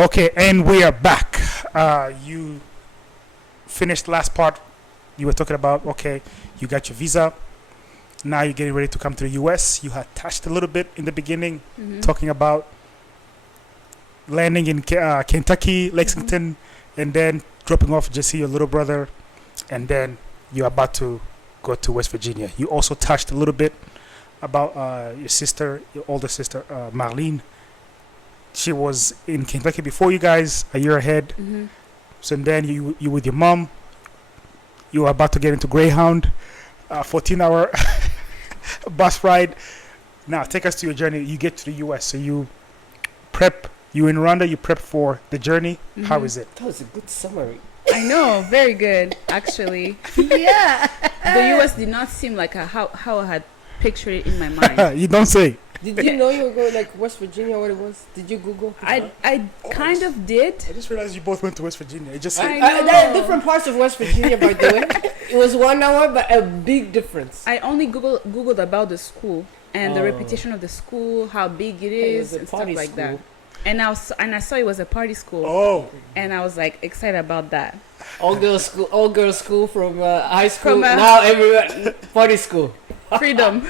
Okay, and we are back. You finished last part. You were talking about, okay, you got your visa. Now you're getting ready to come to the US. You had touched a little bit in the beginning, talking about landing in Kentucky, Lexington, and then dropping off Jesse, your little brother, and then you're about to go to West Virginia. You also touched a little bit about your sister, your older sister, Marlene. She was in Kentucky before you guys, a year ahead. So then you with your mom, you were about to get into Greyhound, 14-hour bus ride. Now take us to your journey. You get to the US, so you prep. You in Rwanda, you prep for the journey. How is it? That was a good summary. I know, very good, actually. Yeah. The US did not seem like how I had pictured it in my mind. You don't say. Did you know you were going like West Virginia? What it was? Did you Google? I kind of did. I just realized you both went to West Virginia. It just I There are know. different parts of West Virginia, by the way. It was 1 hour, but a big difference. I only Googled about the school and the reputation of the school, how big it is, and stuff like that. And I saw it was a party school. Oh. And I was like excited about that. All girls school from high school. From, now everywhere party school. Freedom.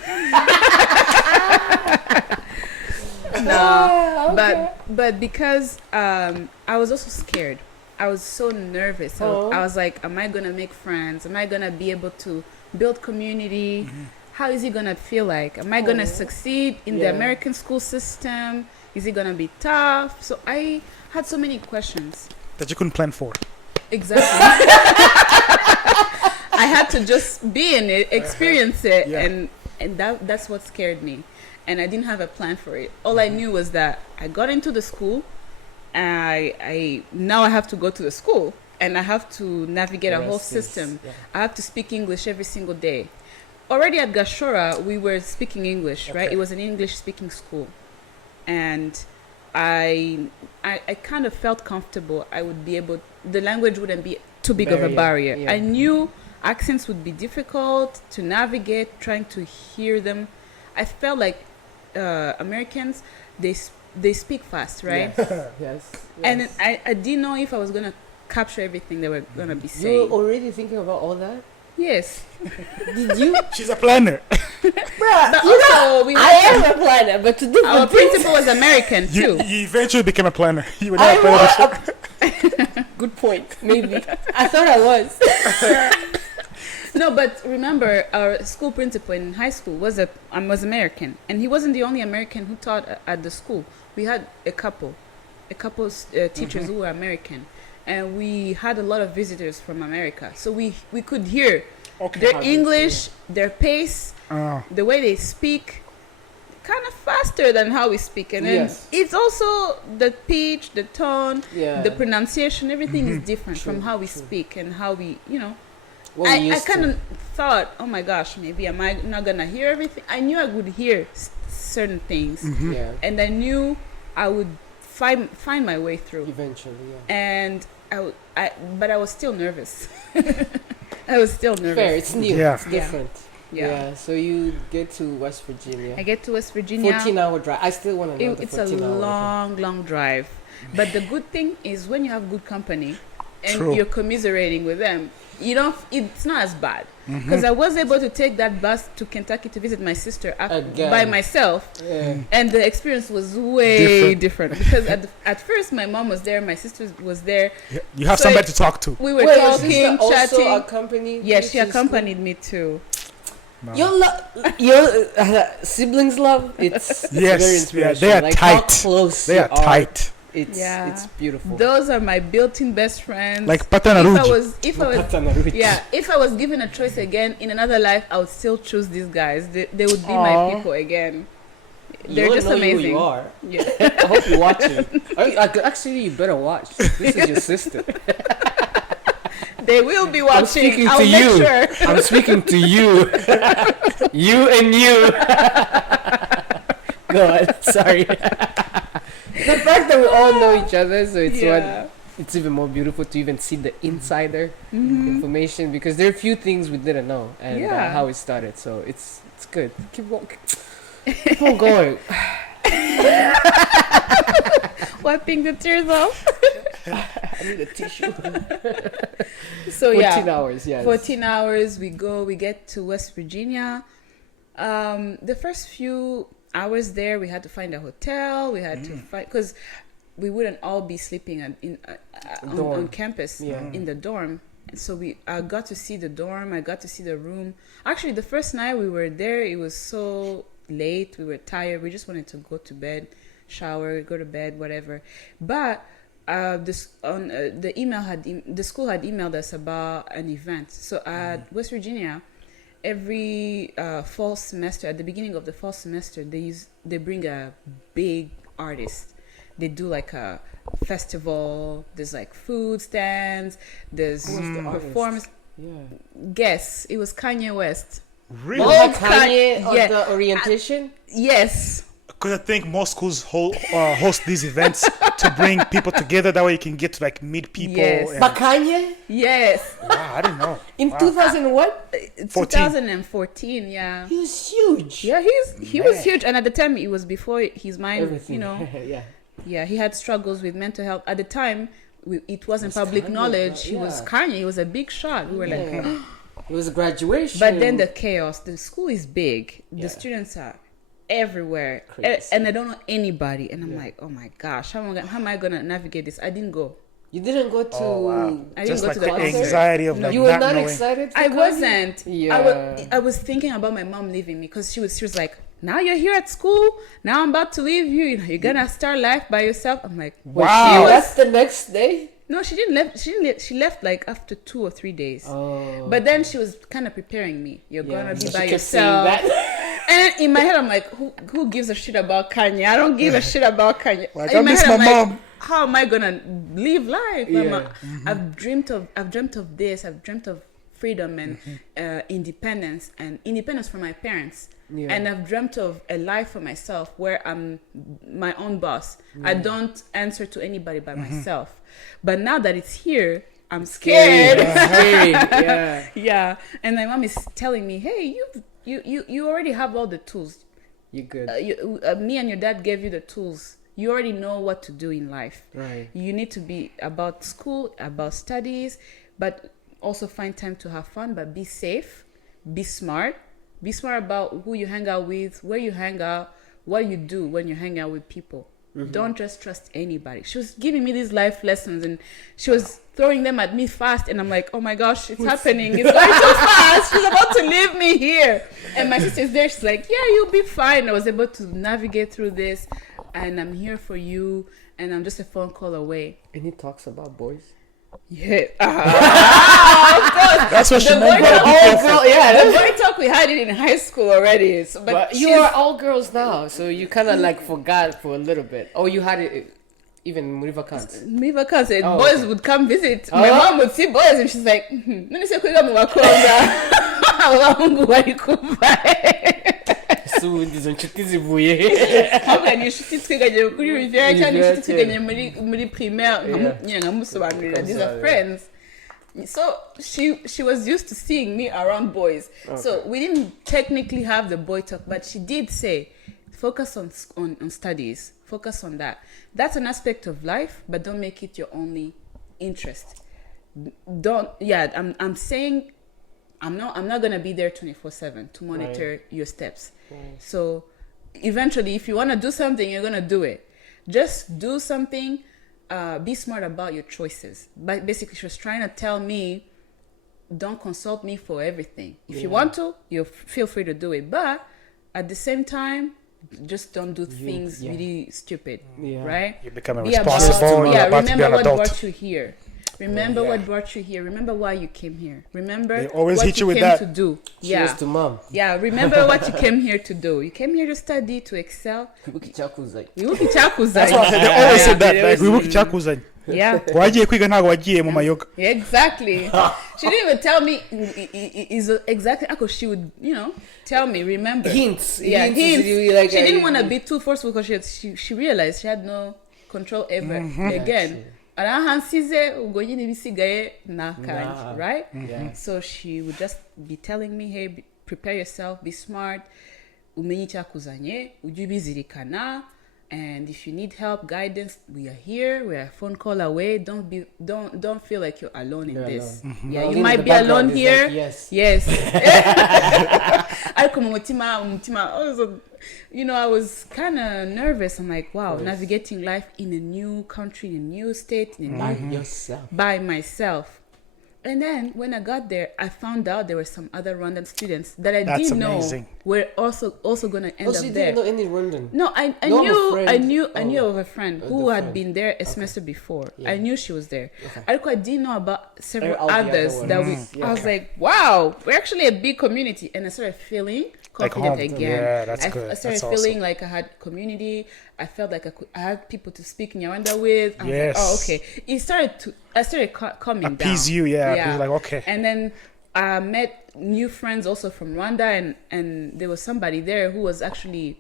No, Okay. but because I was also scared. I was so nervous. So I was like, am I gonna make friends? Am I gonna be able to build community? How is it gonna feel like? Am I gonna succeed in the American school system? Is it gonna be tough? So I had so many questions that you couldn't plan for. Exactly. I had to just be in it, experience it, and that's what scared me. And I didn't have a plan for it. All I knew was that I got into the school. I now I have to go to the school, and I have to navigate a whole system. I have to speak English every single day. Already at Gashora, we were speaking English, right? It was an English-speaking school, and I kind of felt comfortable. I would be able. The language wouldn't be too big of a barrier. I knew accents would be difficult to navigate. Trying to hear them, I felt like Americans they speak fast, right? Yes. And I didn't know if I was gonna capture everything they were gonna be saying. You were already thinking about all that? Yes. Did you? She's a planner. Bruh, But also, I am a planner, but to different our things. principal was American too. You eventually became a planner. You were not a planner. Good point. Maybe. I thought I was. No, but remember, our school principal in high school was American, and he wasn't the only American who taught at the school. We had a couple teachers who were American, and we had a lot of visitors from America. So we could hear their English, their pace, the way they speak, kind of faster than how we speak. And then it's also the pitch, the tone, the pronunciation, everything is different from how we speak and how we, I kind of thought, oh my gosh, maybe am I not gonna hear everything? I knew I would hear certain things, and I knew I would find my way through eventually. And but I was still nervous. I was still nervous. Fair, it's new. It's different. Yeah. So you get to West Virginia. I get to West Virginia. 14-hour drive. I still want to know the 14-hour. It's a long drive. But the good thing is when you have good company and you're commiserating with them, it's not as bad. Because I was able to take that bus to Kentucky to visit my sister by myself, and the experience was way different. Because at first my mom was there, my sister was there. You have somebody to talk to. We were talking, chatting. Also accompanied. Yes, she accompanied me too. Wow. Your siblings love. It's very inspirational. They are like tight. How close they are tight. It's beautiful. Those are my built-in best friends. Like Patanaruj. If I was given a choice again in another life, I would still choose these guys. They would be my people again. They're just amazing. Who you are. Yeah. I hope you're watching. Actually, you better watch. This is your sister. They will be watching. I'm speaking I'll to make you. Sure. I'm speaking to you. You and you. Go on. Sorry. The fact that we all know each other, so it's even more beautiful to even see the insider information, because there are a few things we didn't know and how it started. So it's good. Keep on going. Wiping the tears off. I need a tissue. So 14 hours, yes. 14 hours, we get to West Virginia. The first few hours there, we had to find a hotel. We had to find, because we wouldn't all be sleeping on campus in the dorm. So I got to see the dorm. I got to see the room. Actually, the first night we were there, it was so late. We were tired. We just wanted to go to bed, shower, go to bed, whatever. But the school had emailed us about an event. So at West Virginia, every fall semester, at the beginning of the fall semester, they bring a big artist. They do like a festival. There's like food stands. There's performance. Yeah. Guess it was Kanye West. Really? Oh, Kanye on the orientation? Yes. Because I think most schools host these events to bring people together. That way you can get to like meet people. Yes. And, But Kanye? Yes. wow, I didn't know. In 2000 what? 2014, yeah. He was huge. Yeah, he was huge, and at the time it was before his mind, Everything. you know. Yeah. Yeah, he had struggles with mental health. At the time, it wasn't public Kanye, knowledge. He yeah. was Kanye. He was a big shot. We were like, It was a graduation. but then the chaos. The school is big. Yeah. The students are everywhere, Crazy. and I don't know anybody. And I'm like, oh my gosh, how am I gonna navigate this? I didn't go. You didn't go to... Oh, wow. I didn't Just go like to the the concert. anxiety of like You were not knowing. excited for I Kanye? wasn't. Yeah. I was thinking about my mom leaving me because she was like, now you're here at school. Now I'm about to leave you. You're gonna start life by yourself. I'm like, Wow. That's the next day? no, she didn't left. She left like after 2 or 3 days. Oh. But then she was kind of preparing me. You're gonna be So by she kept saying yourself. that. And in my head, I'm like, who gives a shit about Kanye? I don't give a shit about Kanye. Like, In I miss head, my I'm mom. like, how am I gonna live life? Yeah. I've dreamt of this. I've dreamt of freedom and independence from my parents. Yeah. And I've dreamt of a life for myself where I'm my own boss. I don't answer to anybody by myself. But now that it's here, I'm scared. Scary. Yeah. Yeah. And my mom is telling me, hey, you already have all the tools. You're good. Me and your dad gave you the tools. You already know what to do in life. Right. You need to be about school, about studies, but also find time to have fun, but be safe, be smart. Be smart about who you hang out with, where you hang out, what you do when you hang out with people. Don't just trust anybody. She was giving me these life lessons and she was throwing them at me fast. And I'm like, oh my gosh, it's happening. It's going too fast. She's about to leave me here. And my sister's there. She's like, yeah, you'll be fine. I was able to navigate through this and I'm here for you. And I'm just a phone call away. And he talks about boys. Yeah. Of course. That's what she The meant boy by talk- be careful. The boy talk, we had it in high school already. So, But you she's- are all girls now, so you kind of like forgot for a little bit. Oh, you had it even in River Cants. Miva cousin, Oh, boys okay. would come visit. Oh. My mom would see boys and she's like, none se kwiga mu bakobwa abahungu bari kuvahe. So izo nshuti zivuye. Ahubwo ni inshuti twiganye kuri Riviera cyangwa Riviera inshuti twiganye muri primaire nyine nkamusobanurira these are friends. So she was used to seeing me around boys. Okay. So we didn't technically have the boy talk, but she did say, focus on studies, focus on that. That's an aspect of life, but don't make it your only interest. I'm saying I'm not gonna be there 24/7 to monitor your steps. Right. So eventually, if you wanna do something, you're gonna do it. Just do something. Be smart about your choices. But basically, she was trying to tell me, don't consult me for everything. If you want to, you feel free to do it. But at the same time, just don't do things really stupid, right? You become Be responsible. You're about to be remember an what adult. brought you here. Remember what brought you here. Remember why you came here. Remember They always what hit you with came that. to do. Cheers to mom. Yeah, remember what you came here to do. You came here to study, to excel. Wibuke icyakuzanye. That's Wibuke what icyakuzanye. they always say that. They Like, always wibuke icyakuzanye. Yeah, Wagiye kwiga ntago wagiye mu mayoga. exactly. She didn't even tell me is exactly how she would, tell me. Remember Hints. Yeah, Hints. hints. Really like, She didn't want to be too forceful because she realized she had no control ever again. Arahansize ubwo nyine bisigaye nakanje, right? Yeah. So she would just be telling me, hey, prepare yourself, be smart, umenye icyakuzanye, ujye ubizirikana, And if you need help, guidance, we are here. We're a phone call away. Don't feel like you're alone in this. Yeah, you might be alone here. Like, yes. Yes. I was kind of nervous. I'm like, wow, navigating life in a new country, in a new state, by myself. And then when I got there, I found out there were some other Rwandan students that I didn't know were also going to end up you there. didn't know any Rwandan? No, I knew of a friend who had been there a semester before. I knew she was there. I didn't know about several others that I was like, wow, we're actually a big community. And I started feeling confident like again. Yeah, that's good. I started feeling like I had community. I felt like I had people to speak Nyarwanda with. I was like, oh, okay. I started calming down. Appease you, yeah. Like, okay. And then I met new friends also from Rwanda, and there was somebody there who was actually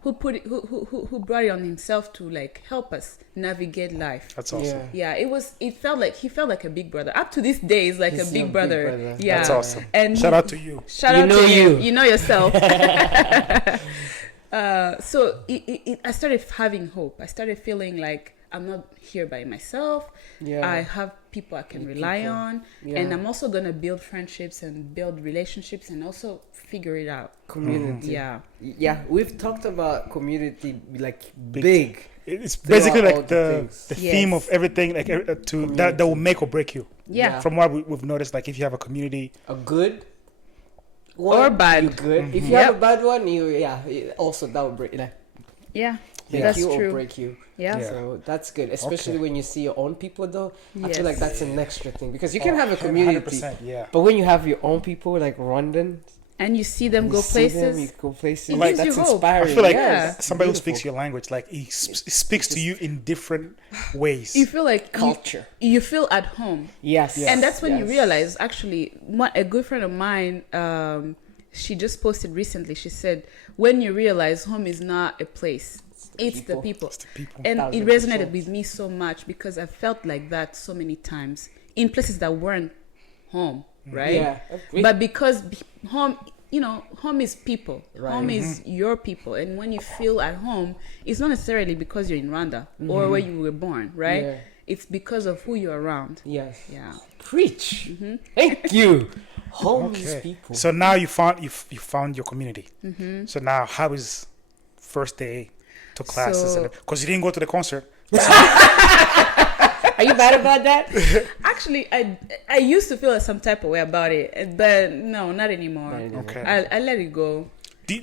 who brought it on himself to like help us navigate life. That's awesome. Yeah, he felt like a big brother. Up to this day, he's like a big brother. Yeah, that's awesome. And shout out to you. Shout out to you. You know yourself. So I started having hope. I started feeling like I'm not here by myself. Yeah. I have people I can rely on. Yeah. And I'm also going to build friendships and build relationships and also figure it out. Community. Yeah. Yeah, we've talked about community like big. It's basically like the theme of everything, like that will make or break you. Yeah. From what we've noticed, like if you have a community. A good one, or bad. You're good. If you have a bad one, also that will break. Yeah. That's true. Or break you. Yeah. So that's good, especially when you see your own people. Though I feel like that's an extra thing because you can have a community, but when you have your own people like Rwandan, and you see them go places, like that's inspiring. I feel like somebody who speaks your language, like he speaks to you in different ways. You feel like culture. You feel at home. Yes. And that's when you realize. Actually, a good friend of mine, she just posted recently. She said, "When you realize home is not a place." It's the people. And it resonated with me so much because I felt like that so many times in places that weren't home, right? Yeah. But because home is people. Right. Home is your people. And when you feel at home, it's not necessarily because you're in Rwanda or where you were born, right? Yeah. It's because of who you're around. Yes. Yeah. Preach. Thank you. Home is people. So now you found your community. So now how is first day to classes? Because you didn't go to the concert. Are you bad about that? Actually, I used to feel some type of way about it, but no, not anymore. Okay. I let it go. Did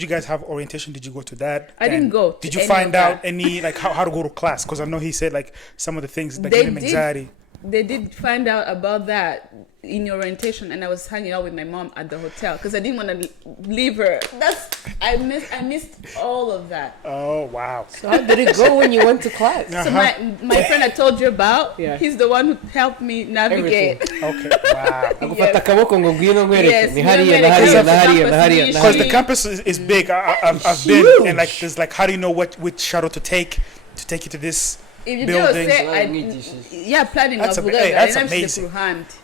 you guys have orientation? Did you go to that? I didn't go. Did you find out any like how to go to class? Because I know he said like some of the things that gave him anxiety. They did find out about that in your orientation, and I was hanging out with my mom at the hotel because I didn't want to leave her. I missed all of that. Oh wow! So how did it go when you went to class? So my friend I told you about, he's the one who helped me navigate. Okay, wow. Because the campus is big. I've been, and like there's like, how do you know which shuttle to take you to this? If you building. Planning. That's amazing.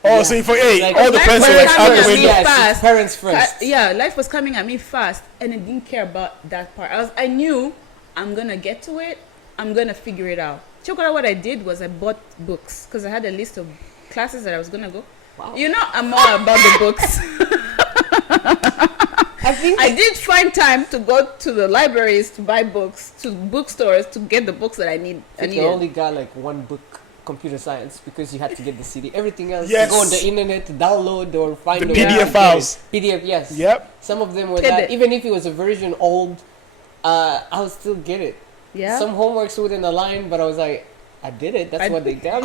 Oh, so for all the plans were out the window. Fast. Parents first. Life was coming at me fast, and I didn't care about that part. I knew I'm gonna get to it. I'm gonna figure it out. Chokora, what I did was I bought books because I had a list of classes that I was gonna go. Wow. I'm all about the books. I did find time to go to the libraries to buy books, to bookstores to get the books that I need. You only got like one book, computer science, because you had to get the CD. Everything else, you go on the internet to download or find the PDF files. PDF, yes. Yep. Some of them were that. Even if it was a version old, I would still get it. Yeah. Some homeworks wouldn't align, but I was like, I did it. That's what they got.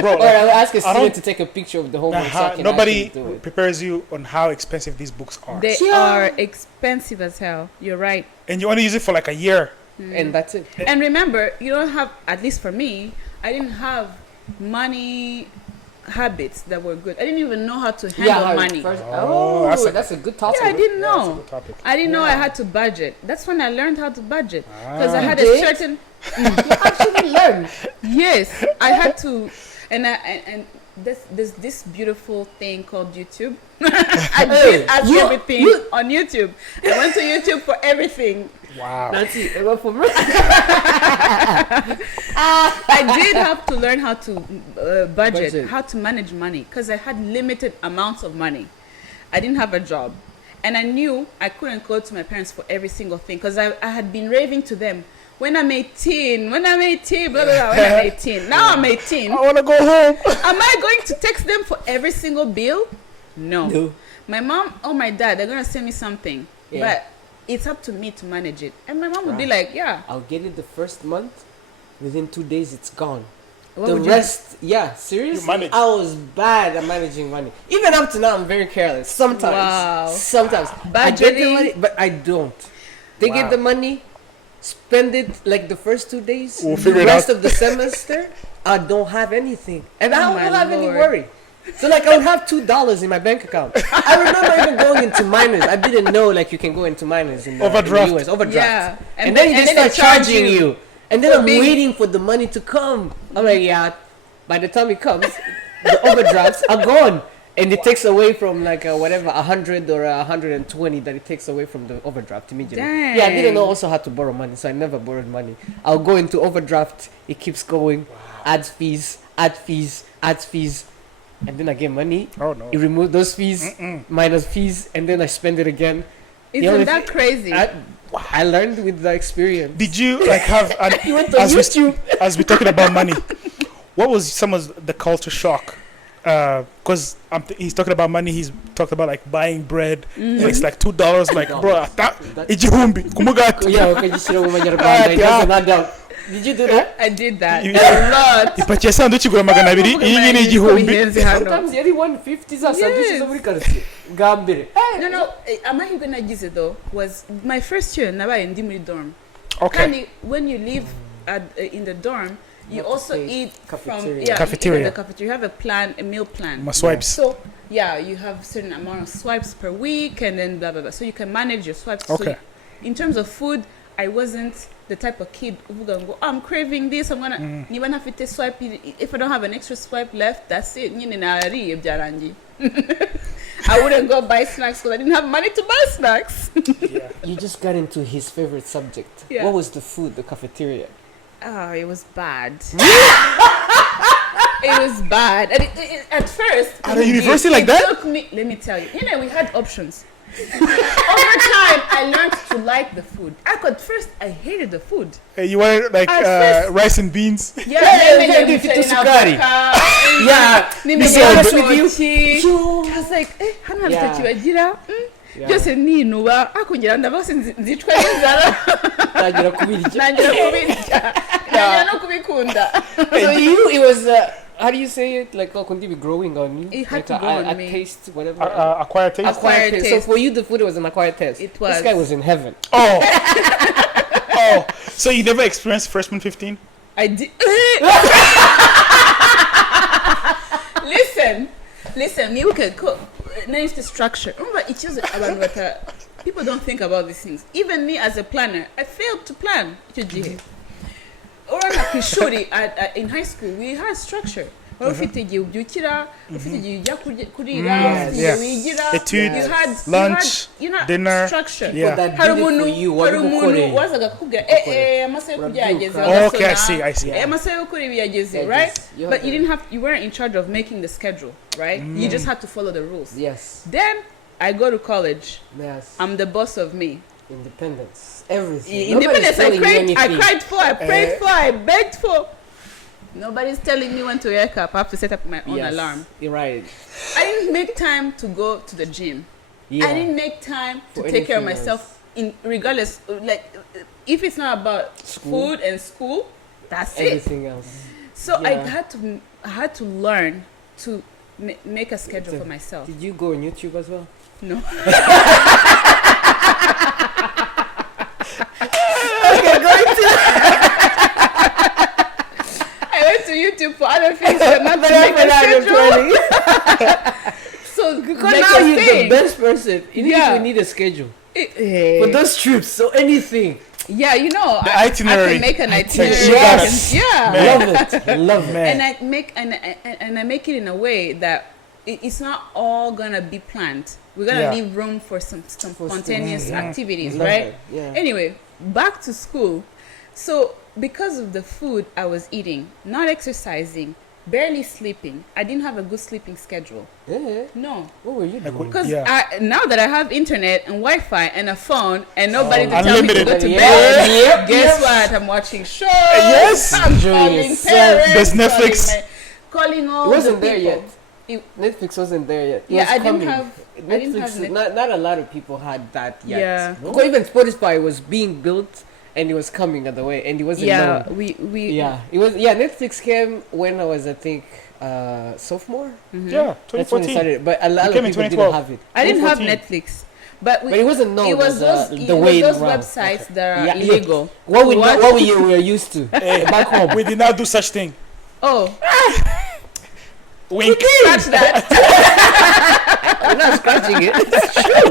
Bro, or I'll ask a student to take a picture of the homework. Nobody prepares you on how expensive these books are. They are expensive as hell. You're right. And you only use it for like a year. And that's it. And remember, you don't have, at least for me, I didn't have money habits that were good. I didn't even know how to handle money. That's a good topic. Yeah, I didn't know. I didn't know I had to budget. That's when I learned how to budget. Because I had a certain... You actually learned. Yes, I had to, and there's this beautiful thing called YouTube. I did ask everything on YouTube. I went to YouTube for everything. Wow. Nancy, it went for me. I did have to learn how to budget, how to manage money, because I had limited amounts of money. I didn't have a job. And I knew I couldn't go to my parents for every single thing, because I had been raving to them. When I'm 18, blah, blah, blah, when I'm 18. Now I'm 18. I want to go home. Am I going to text them for every single bill? No. My mom or my dad, they're going to send me something. Yeah. But it's up to me to manage it. And my mom would be like, yeah. I'll get it the first month. Within 2 days, it's gone. What the rest, seriously, I was bad at managing money. Even up to now, I'm very careless. Sometimes. I get the money, but I don't. They get the money, spend it like the first 2 days. We'll the rest of the semester, I don't have anything. And I don't have any worry. So like I would have $2 in my bank account. I remember even going into minors. I didn't know like you can go into minors in the US. Overdraft. Yeah. And then they start charging you. And then I'm waiting for the money to come. I'm like, yeah. By the time it comes, the overdrafts are gone. And it takes away from like whatever 100 or 120 that it takes away from the overdraft immediately. Dang. Yeah, I didn't know also how to borrow money, so I never borrowed money. I'll go into overdraft. It keeps going. Adds fees. And then I get money. Oh no! You remove those fees, minus fees, and then I spend it again. Isn't that crazy? I learned with the experience. Did you like have as we're talking about money? What was some of the culture shock? Because he's talking about money. He's talked about like buying bread. It's like $2. Like bro, igihumbi kumugati. Yeah, okay, just mu Manyarwanda. It doesn't add up. Did you do that? I did that a lot. Ipakiye sanduku igura magana abiri. Iyi ni igihumbi. Sometimes yari 150 za sanduku zo muri quartier. Gambere. No. Amahirwe nagize though was my first year nabaye ndi muri dorm. Okay. And when you live in the dorm, you also eat cafeteria. from cafeteria. The cafeteria. You have a meal plan. My swipes. So you have certain amount of swipes per week, and then blah blah blah. So you can manage your swipes. Okay. So in terms of food, I wasn't the type of kid who gonna go, I'm craving this, I'm gonna even if it is swipe, if I don't have an extra swipe left, that's it. I wouldn't go buy snacks because I didn't have money to buy snacks. Yeah. You just got into his favorite subject. Yeah. What was the food, the cafeteria? Oh, it was bad. It was bad. And at first, at a university like that? Took me, let me tell you, we had options. Over time, I learned to like the food. First, I hated the food. You wanted like rice and beans? Yeah, yeah. Be honest with you. I was like, hano hatakibagira. Byose ninuba akongera ndabase nzicwa n'inzara. Nagira kubirya. Nagira no kubikunda. So you, it was how do you say it? Like, could it be growing on you? It had like to grow on me. Taste, whatever. Acquired taste? Acquired taste. So for you, the food was an acquired taste. It was. This guy was in heaven. Oh. Oh. So you never experienced freshman 15? I did. Listen, you can cook. Nice the structure. Remember, it's just about people don't think about these things. Even me as a planner, I failed to plan. In high school, we had structure. Ufite igihe ubyukira, ufite igihe ujya kurira, ufite igihe wigira, lunch, dinner, structure. Hari umuntu wazaga kukubwira amasaha yo kurya yageze. Okay, I see. Amasaha yo kurya yageze, right? But you weren't in charge of making the schedule, right? You just had to follow the rules. Yes. Then I go to college. Yes. I'm the boss of me. Independence. Everything. Independence. I cried for, I prayed for, I begged for. Nobody's telling me when to wake up. I have to set up my own alarm. You're right. I didn't make time to go to the gym. Yeah. I didn't make time to take care of myself. Regardless, like if it's not about food and school, that's everything else. So I had to learn to make a schedule for myself. Did you go on YouTube as well? No. To YouTube for other things, but not to make a schedule. So because now you're the best person. You need a schedule for those trips. So anything. Yeah, the itinerary. I can make an itinerary. Yes. Love it. And I make it in a way that it's not all gonna be planned. We're gonna leave room for some spontaneous activities, right? Yeah. Anyway, back to school. So because of the food I was eating, not exercising, barely sleeping, I didn't have a good sleeping schedule. No. What were you doing? Because now that I have internet and Wi-Fi and a phone and nobody to tell unlimited. me to go to bed, guess what? I'm watching shows. Yes. I'm calling parents. There's Netflix. Calling all It wasn't the there people. yet. Netflix wasn't there yet. It Yeah, was I didn't coming. have. Netflix, I didn't have not a lot of people had that yet. Yeah. Because even Spotify was being built and it was coming on the way and it wasn't known. Netflix came when I was, I think, sophomore. Mm-hmm. Yeah, 2014. That's when it started. But a lot of came people in didn't have it. I didn't have Netflix. But it wasn't known. It was those websites that are illegal. What we were used to back home. We did not do such thing. Oh. Wink. Scratch that. We're not scratching it. It's true.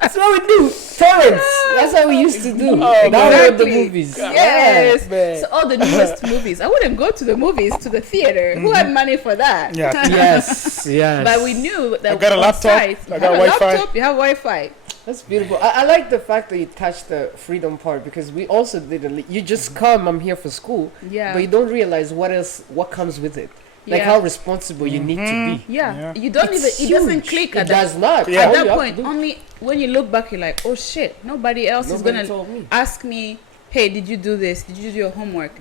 That's what we do. Torrents. That's how we used to do. Download the movies. Yes. Man. So all the newest movies. I wouldn't go to the movies, to the theater. Who had money for that? Yeah. Yes. But we knew that I got a laptop. I got Wi-Fi. Laptop, you have Wi-Fi. That's beautiful. I like the fact that you touched the freedom part because we also did you just come, I'm here for school. Yeah. But you don't realize what comes with it. Like how responsible you need to be. Yeah. You don't It's even, it doesn't click It does not. At that point, only when you look back, you're like, oh shit, nobody else is going to ask me, hey, did you do this? Did you do your homework?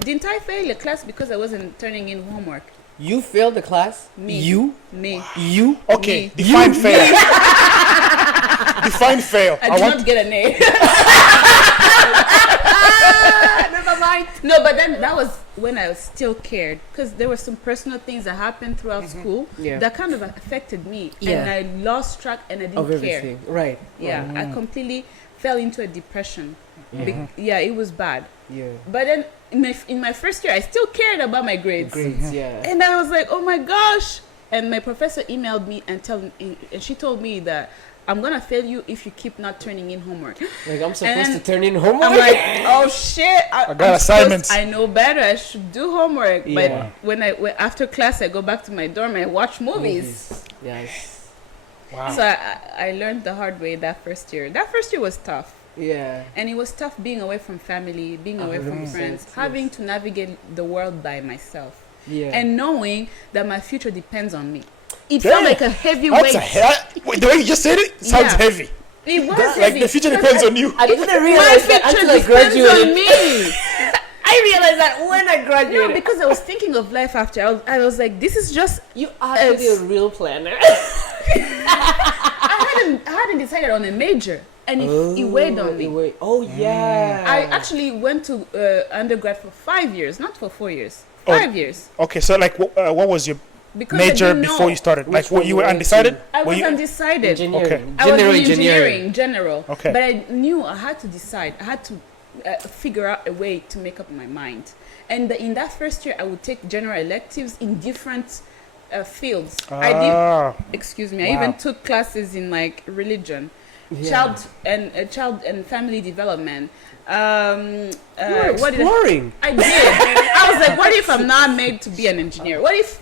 Didn't I fail a class because I wasn't turning in homework? You failed the class? Me. You? Me. You? Okay, Me. define fail. Define fail. I did not get an A. Never mind. No, but then that was when I still cared because there were some personal things that happened throughout school that kind of affected me, and I lost track and I didn't care. Right. Yeah, I completely fell into a depression. It was bad. Yeah. But then in my first year, I still cared about my grades. Yeah. And I was like, oh my gosh. And my professor emailed me and she told me that I'm gonna fail you if you keep not turning in homework. Like I'm supposed to turn in homework? I'm like, oh shit! I got assignments. I know better. I should do homework. Yeah. But when after class, I go back to my dorm and watch movies. Yes. Wow. So I learned the hard way that first year. That first year was tough. Yeah. And it was tough being away from family, being away from friends, having to navigate the world by myself. Yeah. And knowing that my future depends on me. It felt like a heavy weight. The way you just said it sounds heavy. It was heavy. Like the future depends on you. I didn't realize that until I graduated. On me. I realized that when I graduated. No, because I was thinking of life after. I was like, this is just... You are actually a real planner. I hadn't decided on a major. And it weighed on me. Oh, yeah. I actually went to undergrad for 5 years, not for 4 years. 5 years. Okay, so like what was your major before you started? Like what, you were undecided? I was undecided. Engineering. I was in engineering, general. Okay. But I knew I had to decide. I had to figure out a way to make up my mind. And in that first year, I would take general electives in different fields. I even took classes in like religion. Child and family development. You were exploring. I did. I was like, what if I'm not made to be an engineer? What if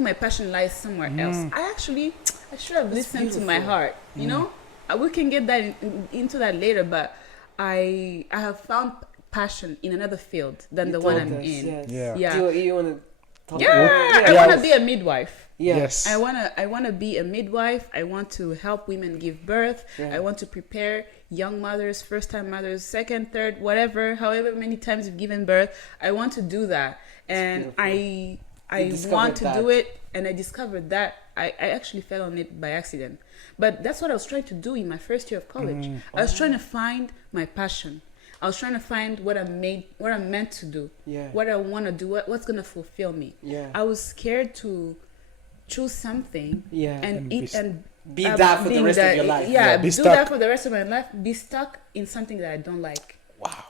my passion lies somewhere else? I should have listened to my heart. You know, we can get that into that later. But I have found passion in another field than the one I'm in. Yes. Yeah. You want to talk I want to be a midwife. Yes. I wanna be a midwife. I want to help women give birth. I want to prepare young mothers, first time mothers, second, third, whatever, however many times you've given birth. I want to do that. And I want to do it, and I discovered that I actually fell on it by accident. But that's what I was trying to do in my first year of college. I was trying to find my passion. I was trying to find what I'm meant to do. What I want to do, what's gonna fulfill me. I was scared to choose something and be that for the rest of your life. Do that for the rest of my life. Be stuck in something that I don't like. Wow.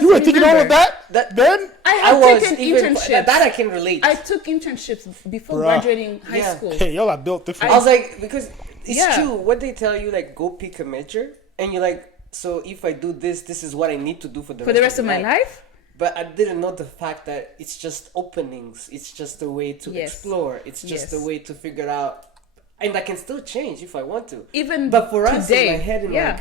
You were thinking all of that then? I was taken internships. That I can relate. I took internships before graduating high school. Okay, y'all are built different. I was like, because it's true. What they tell you, like, go pick a major, and you're like, so if I do this, this is what I need to do for the rest of my life. But I didn't know the fact that it's just openings. It's just a way to explore. It's just a way to figure out And I can still change if I want to. Even but for us today, in my head,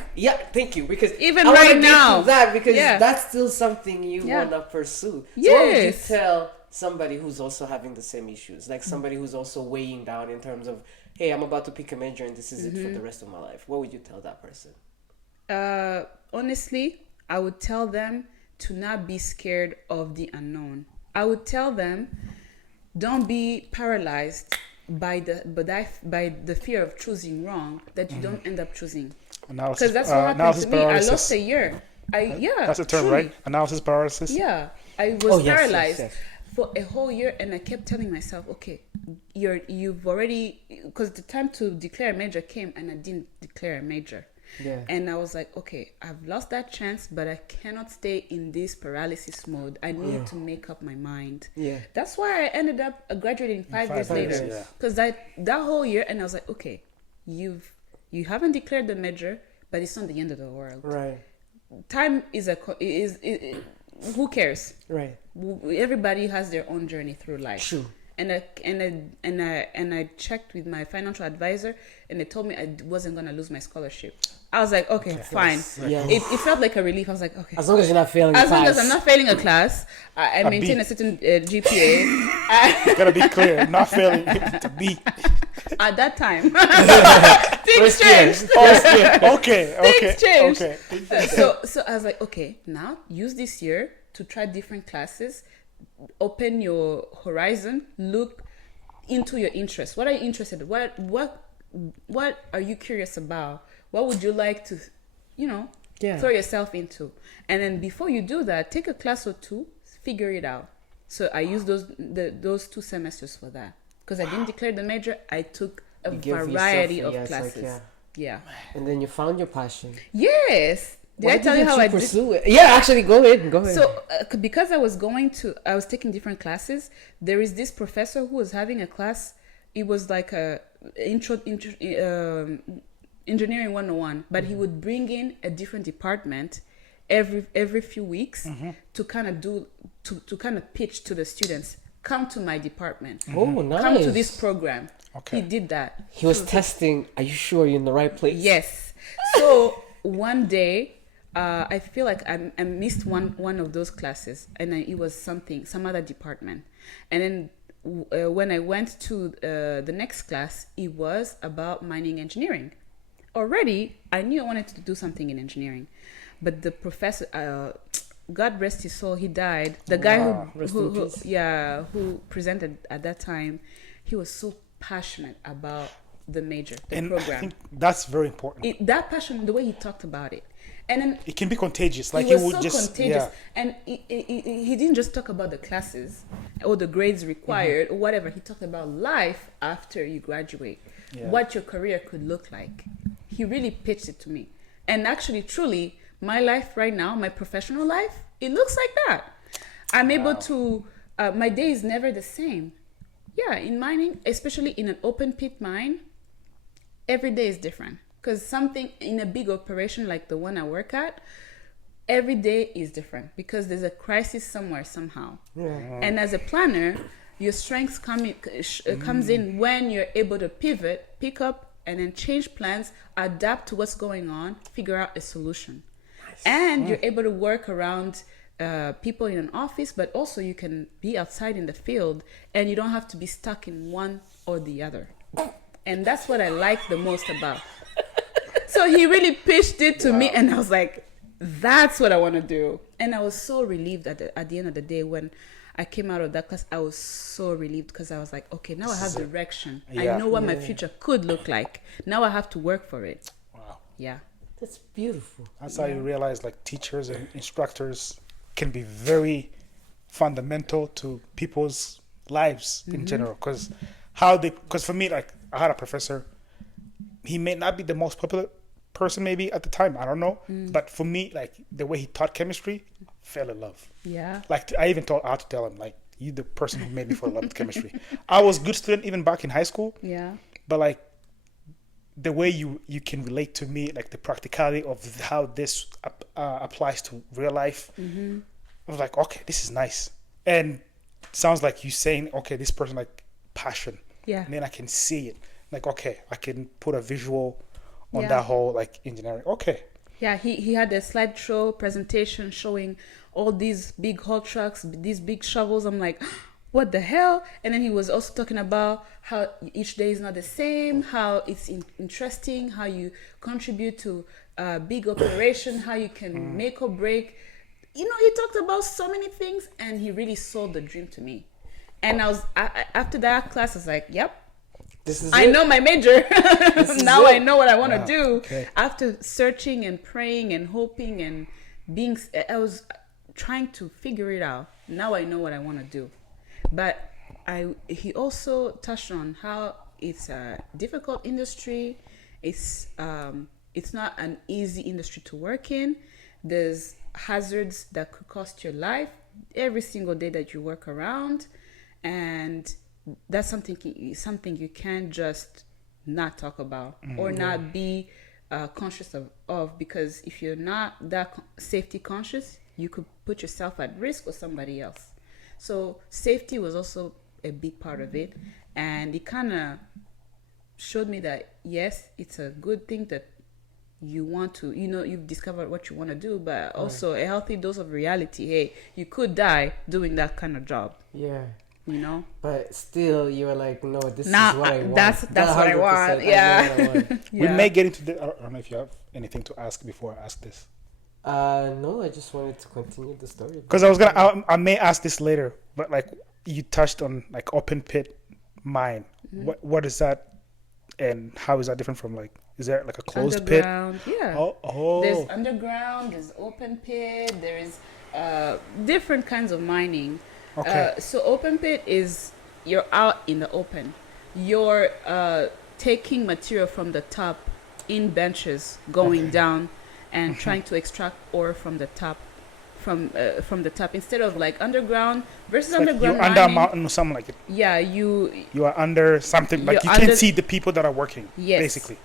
thank you, because even I right now, that because that's still something you wanna pursue. So what would you tell somebody who's also having the same issues, like somebody who's also weighing down in terms of, hey, I'm about to pick a major and this is it for the rest of my life? What would you tell that person? Honestly, I would tell them to not be scared of the unknown. I would tell them, don't be paralyzed by the fear of choosing wrong, that you don't end up choosing. Because that's what happened to me. Paralysis. I lost a year. That's a term, truly. Right? Analysis paralysis. Yeah, I was paralyzed for a whole year, and I kept telling myself, okay, you've already, because the time to declare a major came, and I didn't declare a major. Yeah. And I was like, okay, I've lost that chance, but I cannot stay in this paralysis mode. I need to make up my mind. Yeah. That's why I ended up graduating 5 years later. Because that whole year, and I was like, okay, you haven't declared the major, but it's not the end of the world. Right. Time is who cares? Right. Everybody has their own journey through life. True. And I checked with my financial advisor, and they told me I wasn't gonna lose my scholarship. I was like, okay, fine. Yeah. It felt like a relief. I was like, okay. As long as you're not failing. As long as I'm not failing a class, I maintain a certain GPA. You gotta be clear, not failing to B. At that time, things changed. Okay. Things changed. So I was like, okay, now use this year to try different classes. Open your horizon, look into your interests. What are you interested in? What are you curious about? What would you like to, throw yourself into? And then before you do that, take a class or two, figure it out. So I used those 2 semesters for that. Because I didn't declare the major, I took a variety of classes. Like, yeah. And then you found your passion. Yes. Did I tell you how I pursue it? Yeah, actually, go ahead. So, because I was taking different classes, there is this professor who was having a class. It was like a engineering 101, but he would bring in a different department every few weeks to kind of pitch to the students. Come to my department. Oh, nice. Come to this program. Okay. He did that. He was testing. Are you sure you're in the right place? Yes. So one day, I feel like I missed one of those classes, and it was some other department. And then when I went to the next class, it was about mining engineering. Already, I knew I wanted to do something in engineering, but the professor, God rest his soul, he died. The guy who presented at that time, he was so passionate about the major, the program. I think that's very important. That passion, the way he talked about it. And then it can be contagious. Like he was contagious. And he didn't just talk about the classes or the grades required or whatever. He talked about life after you graduate, what your career could look like. He really pitched it to me. And actually, truly, my life right now, my professional life, it looks like that. I'm able to, my day is never the same. Yeah, in mining, especially in an open pit mine, every day is different. Because something in a big operation like the one I work at, every day is different because there's a crisis somewhere, somehow. Yeah. And as a planner, your strengths comes in when you're able to pivot, pick up, and then change plans, adapt to what's going on, figure out a solution. Nice. And you're able to work around people in an office, but also you can be outside in the field, and you don't have to be stuck in one or the other. And that's what I like the most about. So he really pitched it to me, and I was like, that's what I want to do. And I was so relieved at the end of the day when I came out of that class. I was so relieved because I was like, okay, now I have direction. I know what my future could look like. Now I have to work for it. Wow. Yeah. That's beautiful. That's how you realize like teachers and instructors can be very fundamental to people's lives in general. Because for me, like I had a professor, he may not be the most popular person maybe at the time, I don't know, but for me, like the way he taught chemistry, fell in love. Yeah, like I had to tell him, like, you the person who made me fall in love with chemistry. I was a good student even back in high school, but like the way you can relate to me, like the practicality of how this applies to real life, I was like, okay, this is nice. And sounds like you saying, okay, this person like passion, and then I can see it. like, okay, I can put a visual on that whole like engineering. Okay. Yeah, he had a slideshow presentation showing all these big haul trucks, these big shovels. I'm like, what the hell? And then he was also talking about how each day is not the same, how it's interesting, how you contribute to a big operation, how you can make or break. You know, he talked about so many things, and he really sold the dream to me. And after that class, I was like, yep. I know my major. Now I know what I want to do. Okay. After searching and praying and hoping and I was trying to figure it out. Now I know what I want to do. But he also touched on how it's a difficult industry. It's not an easy industry to work in. There's hazards that could cost your life every single day that you work around, and that's something you can't just not talk about or not be conscious of, because if you're not that safety conscious, you could put yourself at risk or somebody else. So safety was also a big part of it, and it kind of showed me that yes, it's a good thing that you want to, you've discovered what you want to do, but also a healthy dose of reality. Hey, you could die doing that kind of job. Yeah. But still you were like, no, this is what I want. That's what I want. Yeah. We may get into the, I don't know if you have anything to ask before I ask this. No, I just wanted to continue the story, because I may ask this later, but like you touched on like open pit mine. What is that, and how is that different from like, is there like a closed underground pit? Yeah. Oh. There's underground, there's open pit, there's different kinds of mining. Okay. So open pit is you're out in the open. You're taking material from the top in benches, going down and trying to extract ore from the top, from the top, instead of like underground versus it's underground like you're mining. under a mountain or something like it. Yeah, you are under something, like you can't see the people that are working. Yes. Basically.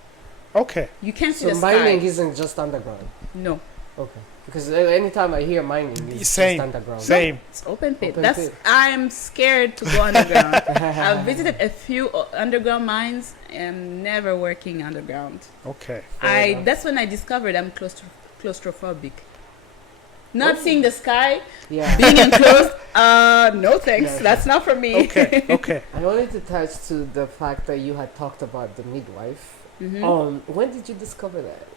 Okay. You can't see so the mining sky. isn't just underground. No. Okay. Because anytime I hear mining, it's Same. just underground. Same. It's open pit. Open pit. I'm scared to go underground. I've visited a few underground mines and never working underground. Okay. That's when I discovered I'm claustrophobic. Not seeing the sky, being enclosed. No thanks. That's not for me. Okay. I wanted to touch to the fact that you had talked about the midwife. When did you discover that?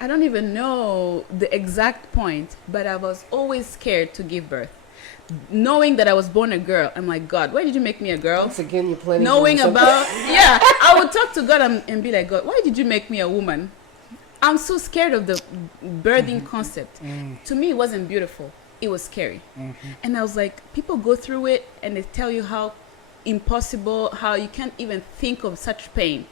I don't even know the exact point, but I was always scared to give birth. Knowing that I was born a girl, I'm like, God, why did you make me a girl? Once again, you're planning. Knowing about, I would talk to God and be like, God, why did you make me a woman? I'm so scared of the birthing concept. To me, it wasn't beautiful. It was scary. And I was like, people go through it and they tell you how impossible, how you can't even think of such pain.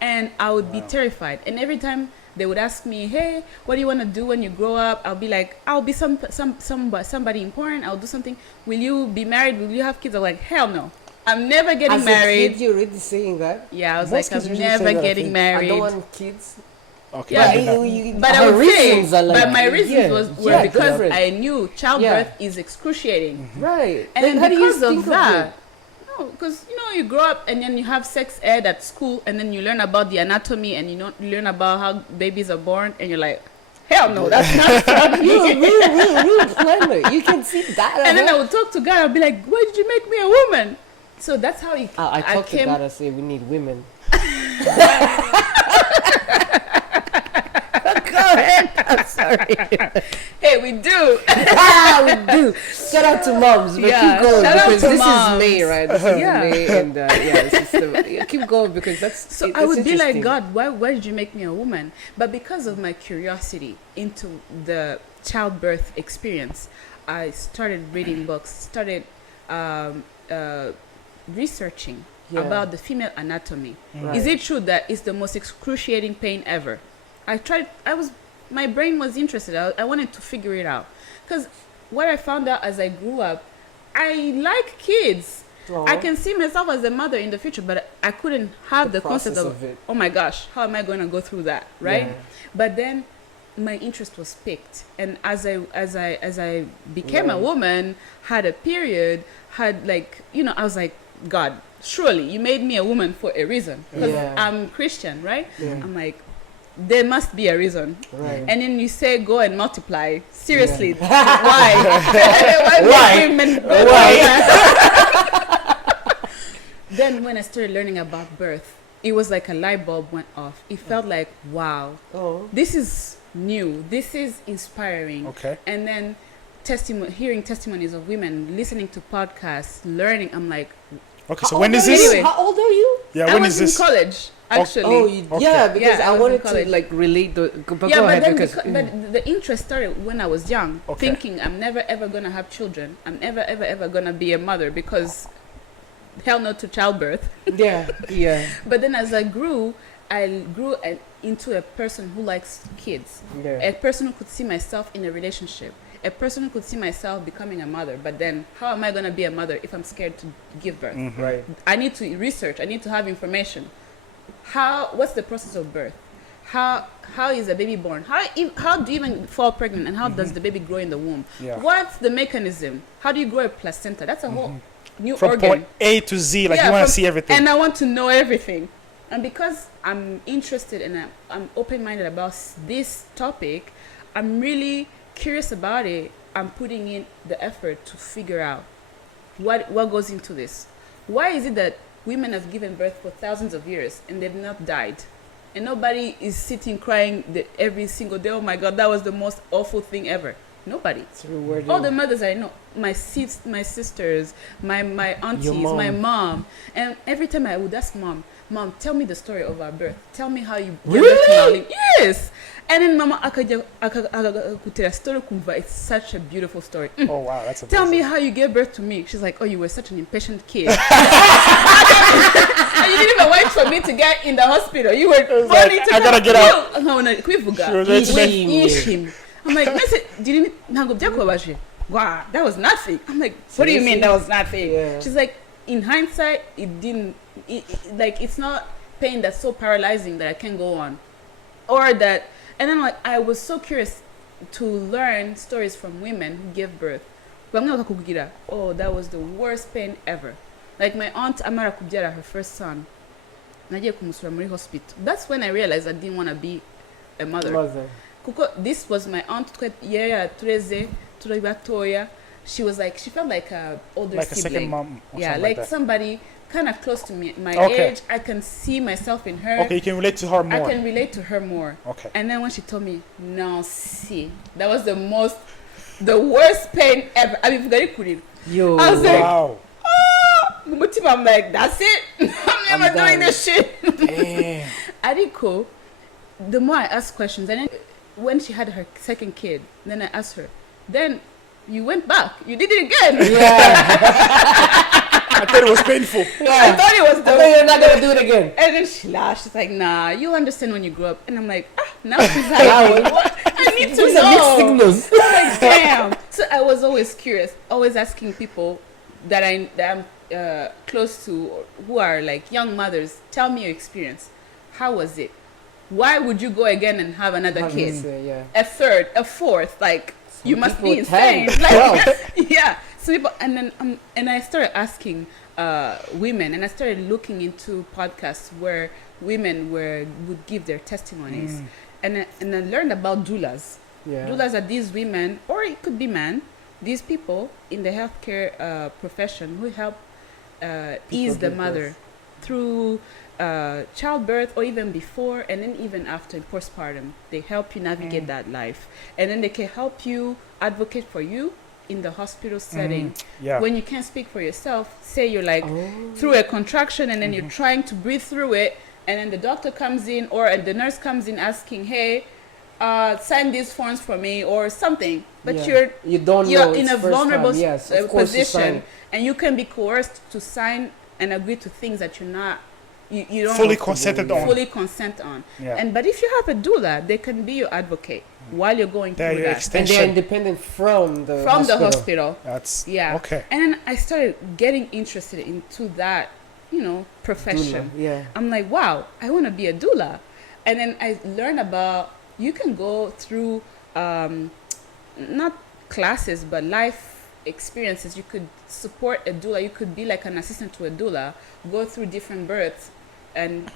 And I would be terrified. And every time they would ask me, hey, what do you want to do when you grow up? I'll be like, I'll be somebody important. I'll do something. Will you be married? Will you have kids? I'm like, hell no. I'm never getting married. As a kid, you're already saying that? Yeah, I was like, I'm never getting married. I don't want kids. Okay. Yeah, but I would say, but my reasons were because different. I knew childbirth is excruciating. Right. And then because of that, because you grow up and then you have sex ed at school, and then you learn about the anatomy and you learn about how babies are born, and you're like, hell no, that's not you're real clever. You can see that. And then I would talk to God. I'd be like, why did you make me a woman? So that's how I talk to God. I say we need women. Go ahead. I'm sorry. Hey, we do. We do. Shout out to moms, but keep going because this moms. is May, right? This is May, and keep going because that's. So I would be like, God, why did you make me a woman? But because of my curiosity into the childbirth experience, I started reading books, started researching about the female anatomy. Right. Is it true that it's the most excruciating pain ever? My brain was interested. I wanted to figure it out. Because what I found out as I grew up, I like kids. Aww. I can see myself as a mother in the future, but I couldn't have the concept of it. Oh my gosh, how am I going to go through that, right? Yeah. But then my interest was piqued, and as I became a woman, had a period, had I was like, God, surely you made me a woman for a reason. Because I'm Christian, right? Yeah. I'm like, there must be a reason. Right. And then you say, go and multiply. Seriously, why? Why? Then when I started learning about birth, it was like a light bulb went off. It felt like, wow, this is new. This is inspiring. Okay. And then hearing testimonies of women, listening to podcasts, learning, I'm like, okay, so when is this? Anyway, how old are you? Yeah, when is this? I was in college, actually. Because I wanted to like relate the. But but the interest started when I was young, thinking I'm never ever gonna have children. I'm never ever gonna be a mother because hell no to childbirth. Yeah. But then as I grew into a person who likes kids, a person who could see myself in a relationship, a person who could see myself becoming a mother. But then how am I going to be a mother if I'm scared to give birth? Mm-hmm. Right. I need to research. I need to have information. What's the process of birth? How is a baby born? How do you even fall pregnant, and how does the baby grow in the womb? Yeah. What's the mechanism? How do you grow a placenta? That's a whole new from organ. Point A to Z, like you want to see everything. And I want to know everything. And because I'm interested and I'm open-minded about this topic, I'm really curious about it. I'm putting in the effort to figure out what goes into this. Why is it that women have given birth for thousands of years and they've not died? And nobody is sitting crying every single day, oh my God, that was the most awful thing ever. Nobody. It's rewarding. All the mothers I know, my sisters, my aunties, my mom. And every time I would ask Mom, tell me the story of our birth. Tell me how you gave birth to Marlene. Yes. And then Mama akutera story kumva. It's such a beautiful story. Oh wow, that's amazing. Tell me how you gave birth to me. She's like, oh, you were such an impatient kid. And you didn't even wait for me to get in the hospital. You were ready to I gotta get out. I'm like, wow, that was nothing. I'm like, what do you mean that was nothing? Yeah. She's like, in hindsight, it's not pain that's so paralyzing that I can't go on. Or that, and then like, I was so curious to learn stories from women who gave birth. Oh, that was the worst pain ever. Like my aunt Amara Kubyara, her first son, nagiye kumusura muri hospital. That's when I realized I didn't want to be a mother. Kuko this was my aunt tureze turi batoya. She felt like a older like sibling. A second mom. Like somebody kind of close to me, my age. I can see myself in her. Okay, you can relate to her more. I can relate to her more. Okay. And then when she told me, no, see, that was the worst pain ever. I mean, very cool. Yo, I was wow. Like, I'm like, that's it. I'm never doing this shit. Damn. Ariko, the more I asked questions, and then when she had her second kid, then I asked her, then you went back, you did it again. I thought it was painful. I thought it was I thought you're not gonna do it again. And then she laughed. She's like, nah, you'll understand when you grow up. And I'm like, now she's like, what? I need to know. Mixed signals. Like, damn. So I was always curious, always asking people that I'm close to, who are like young mothers, tell me your experience. How was it? Why would you go again and have another kid? A third, a fourth, like some you must be insane. Yeah. So people, and then and I started asking women, and I started looking into podcasts where women would give their testimonies, and I learned about doulas. Yeah. Doulas are these women, or it could be men, these people in the healthcare profession who help ease the mother through childbirth, or even before, and then even after postpartum. They help you navigate that life, and then they can help you advocate for you in the hospital setting. When you can't speak for yourself, say you're like through a contraction, and then you're trying to breathe through it, and then the doctor comes in, or the nurse comes in asking, hey, sign these forms for me or something, but you're in a vulnerable position, and you can be coerced to sign and agree to things that you don't fully consent on. But if you have a doula, they can be your advocate while you're going through that. And they're independent from the hospital. That's okay. And then I started getting interested into that, profession. Doula, I'm like, wow, I want to be a doula. And then I learned about, you can go through not classes but life experiences. You could support a doula. You could be like an assistant to a doula, go through different births, and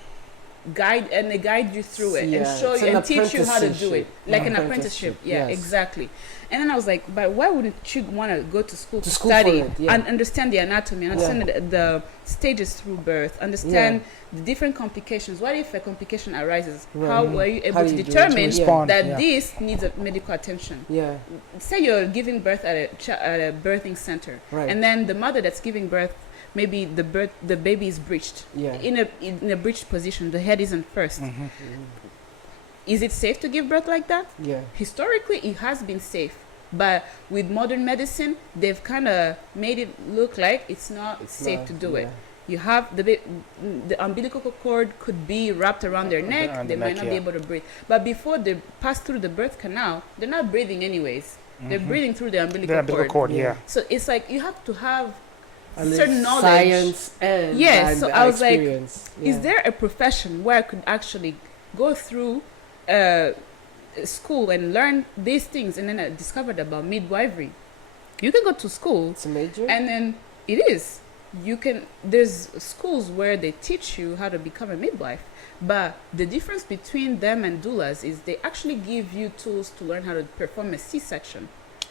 they guide you through it and show you and teach you how to do it, like an apprenticeship. Yeah, exactly. And then I was like, but why wouldn't you want to go to school to study and understand the anatomy, understand the stages through birth, understand the different complications? What if a complication arises? How were you able to determine that this needs a medical attention? Yeah. Say you're giving birth at a birthing center, and then the mother that's giving birth, maybe the baby is breached. In a breached position, the head isn't first. Is it safe to give birth like that? Yeah. Historically, it has been safe. But with modern medicine, they've kind of made it look like it's not safe to do it. You have the umbilical cord could be wrapped around their neck. They might not be able to breathe. But before they pass through the birth canal, they're not breathing anyways. They're breathing through the umbilical cord. So it's like you have to have certain knowledge. Science and so I was like, is there a profession where I could actually go through school and learn these things? And then I discovered about midwifery. You can go to school. It's a major? And then it is. There's schools where they teach you how to become a midwife. But the difference between them and doulas is they actually give you tools to learn how to perform a C-section.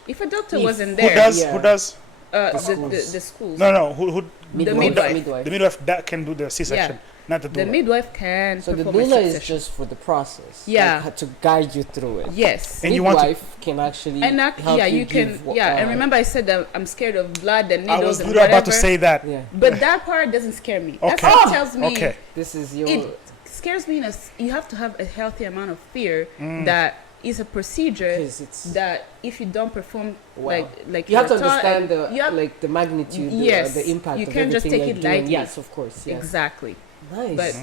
If a doctor wasn't there... Who does? The schools. No. Who the midwife. The midwife that can do the C-section, not the doula. The midwife can. So the doula is just for the process. Like, to guide you through it. Yes. And midwife can actually help you give, and remember I said that I'm scared of blood and needles. I was and literally whatever. about to say that. But that part doesn't scare me. That part tells me this is your. It scares me. You have to have a healthy amount of fear that is a procedure that if you don't perform like you have to understand the magnitude, the impact. You of can't just take it lightly. Yes, of course. Yes. Exactly. Nice. But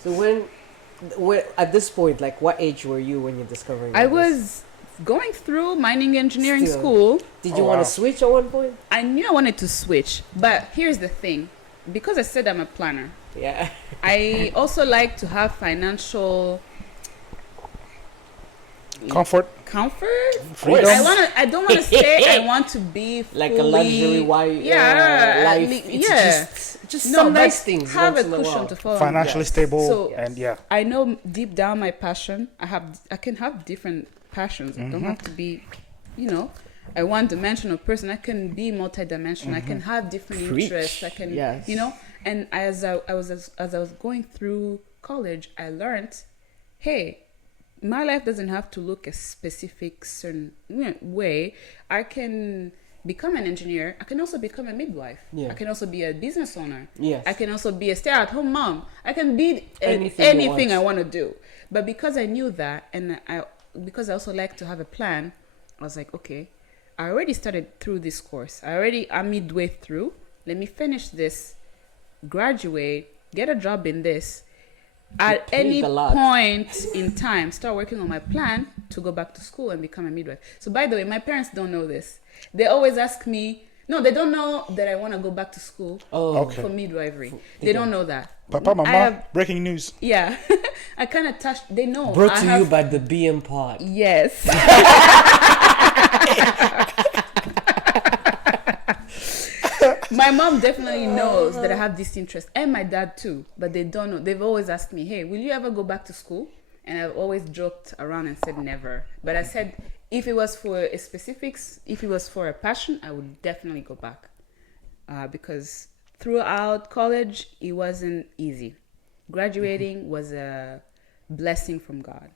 So when at this point, like, what age were you when you're discovering? I was going through mining engineering school. Did you want to switch at one point? I knew I wanted to switch, but here's the thing: because I said I'm a planner. Yeah. I also like to have financial comfort. Freedom. I don't want to say I want to be like a luxury life. Just some nice things. Have a cushion to fall financially stable, and I know deep down my passion. I can have different passions. I don't have to be, a one-dimensional person. I can be multi-dimensional. I can have different interests. I can, And as I was going through college, I learned, hey, my life doesn't have to look a specific certain way. I can become an engineer. I can also become a midwife. I can also be a business owner. I can also be a stay-at-home mom. I can be anything I want to do. But because I knew that, and because I also like to have a plan, I was like, okay, I already started through this course. I'm midway through. Let me finish this, graduate, get a job in this. At any point in time, start working on my plan to go back to school and become a midwife. So by the way, my parents don't know this. They always ask me, no, they don't know that I want to go back to school for midwifery. They don't know that. Papa, Mama, breaking news. Yeah. I kind of touched, they know. Brought to you by the BM Pod. Yes. My mom definitely knows that I have this interest, and my dad too, but they don't know. They've always asked me, hey, will you ever go back to school? And I've always joked around and said never. But I said, if it was for a specifics, if it was for a passion, I would definitely go back. Because throughout college, it wasn't easy. Graduating was a blessing from God.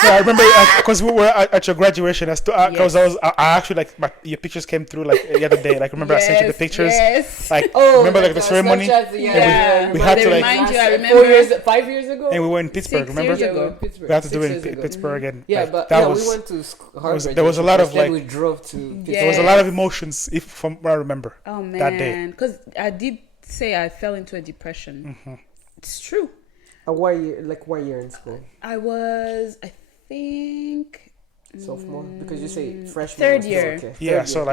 So I remember because we were at your graduation, because I actually your pictures came through the other day. Remember I sent you the pictures. Yes. Remember the ceremony. Yeah. We had to remind you. I remember 5 years ago. And we were in Pittsburgh. 6 remember? Years ago. We had to do it in Pittsburgh and we went to Harvard. There was a lot of we drove to. There was a lot of emotions, from what I remember. Oh man, that day. Because I did say I fell into a depression. It's true. What year in school? I was, I think, sophomore, because you say freshman. Third year. Okay. Yeah, so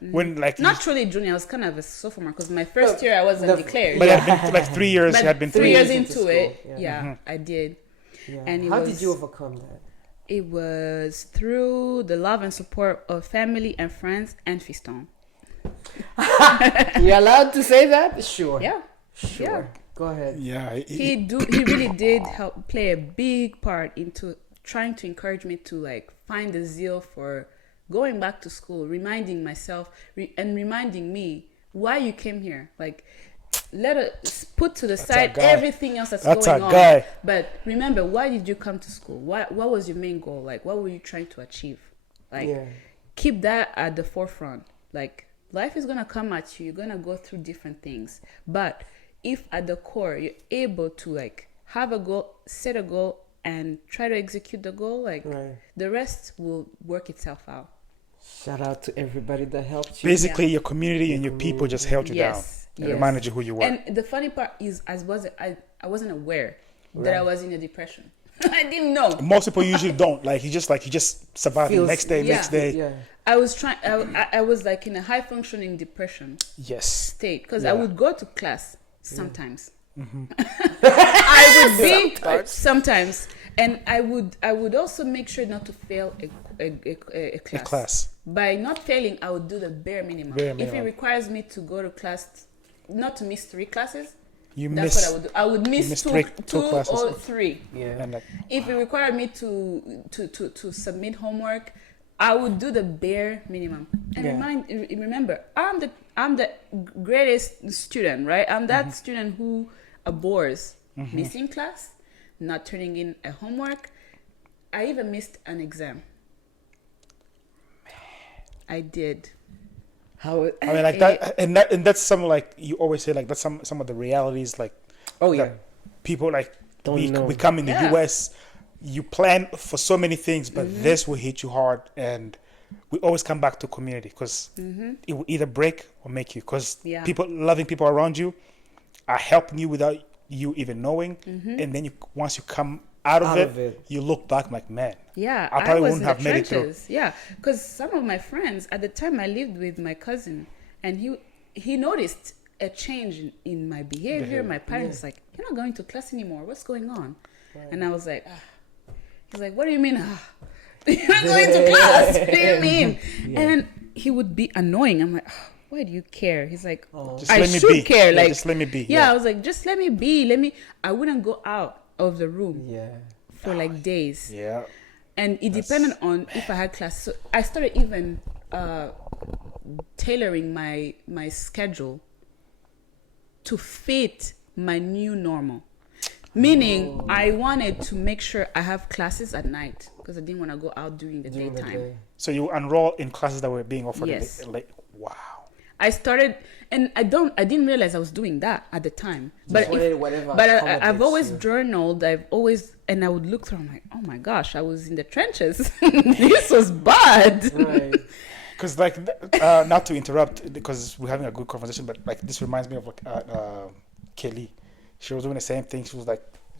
when not truly junior. I was kind of a sophomore because my first year I wasn't declared. But it had been 3 years. But You had been 3 years years into it. Yeah, I did. Yeah. And how did you overcome that? It was through the love and support of family and friends and Fiston. You're allowed to say that? Sure. Yeah. Sure. Yeah. Go ahead. Yeah. He really did play a big part into trying to encourage me to like find the zeal for going back to school, reminding myself and reminding me why you came here. Like, let us put to the side everything else that's going on. Guy. But remember, why did you come to school? What was your main goal? Like, what were you trying to achieve? Like, keep that at the forefront. Like, life is gonna come at you. You're gonna go through different things. But if at the core you're able to like have a goal, set a goal, and try to execute the goal, like the rest will work itself out. Shout out to everybody that helped you. Basically, your community and your people just held you down and reminded you who you were. And the funny part is, I wasn't aware that I was in a depression. I didn't know. Most people usually don't. Like you just survive the next day. Yeah. I was trying. I was like in a high functioning depression. Yes. State, because I would go to class sometimes. Mm-hmm. I would be sometimes, and I would also make sure not to fail a class. By not failing, I would do the bare minimum. If it requires me to go to class, not to miss 3 classes, that's what I would do. I would miss two or 3. Yeah. If it required me to submit homework, I would do the bare minimum. And remember, I'm the greatest student, right? I'm that student who abhors missing class, not turning in a homework. I even missed an exam. I did. How? I mean, like that, and that's some, like you always say, like that's some of the realities, like people like we come in the US, you plan for so many things, but this will hit you hard, and we always come back to community because it will either break or make you. Because loving people around you are helping you without you even knowing, and then once you come out of it, you look back like, man, I probably wouldn't have made it through. Yeah, because some of my friends at the time, I lived with my cousin, and he noticed a change in my behavior. My parents like, you're not going to class anymore. What's going on? And I was like, he's like, what do you mean? You're not going to class? What do you mean? And he would be annoying. I'm like, why do you care? He's like, I should care. Like, just let me be. Yeah, I was like, just let me be. I wouldn't go out of the room for like days. Yeah. And it depended on if I had class. So I started even tailoring my schedule to fit my new normal. Meaning, I wanted to make sure I have classes at night because I didn't want to go out during the daytime. So you enroll in classes that were being offered? Yes. Wow. I started, and I didn't realize I was doing that at the time. But I've always journaled. And I would look through. I'm like, oh my gosh, I was in the trenches. This was bad. Right. Because not to interrupt, because we're having a good conversation, but like this reminds me of Kelly. She was doing the same thing. She was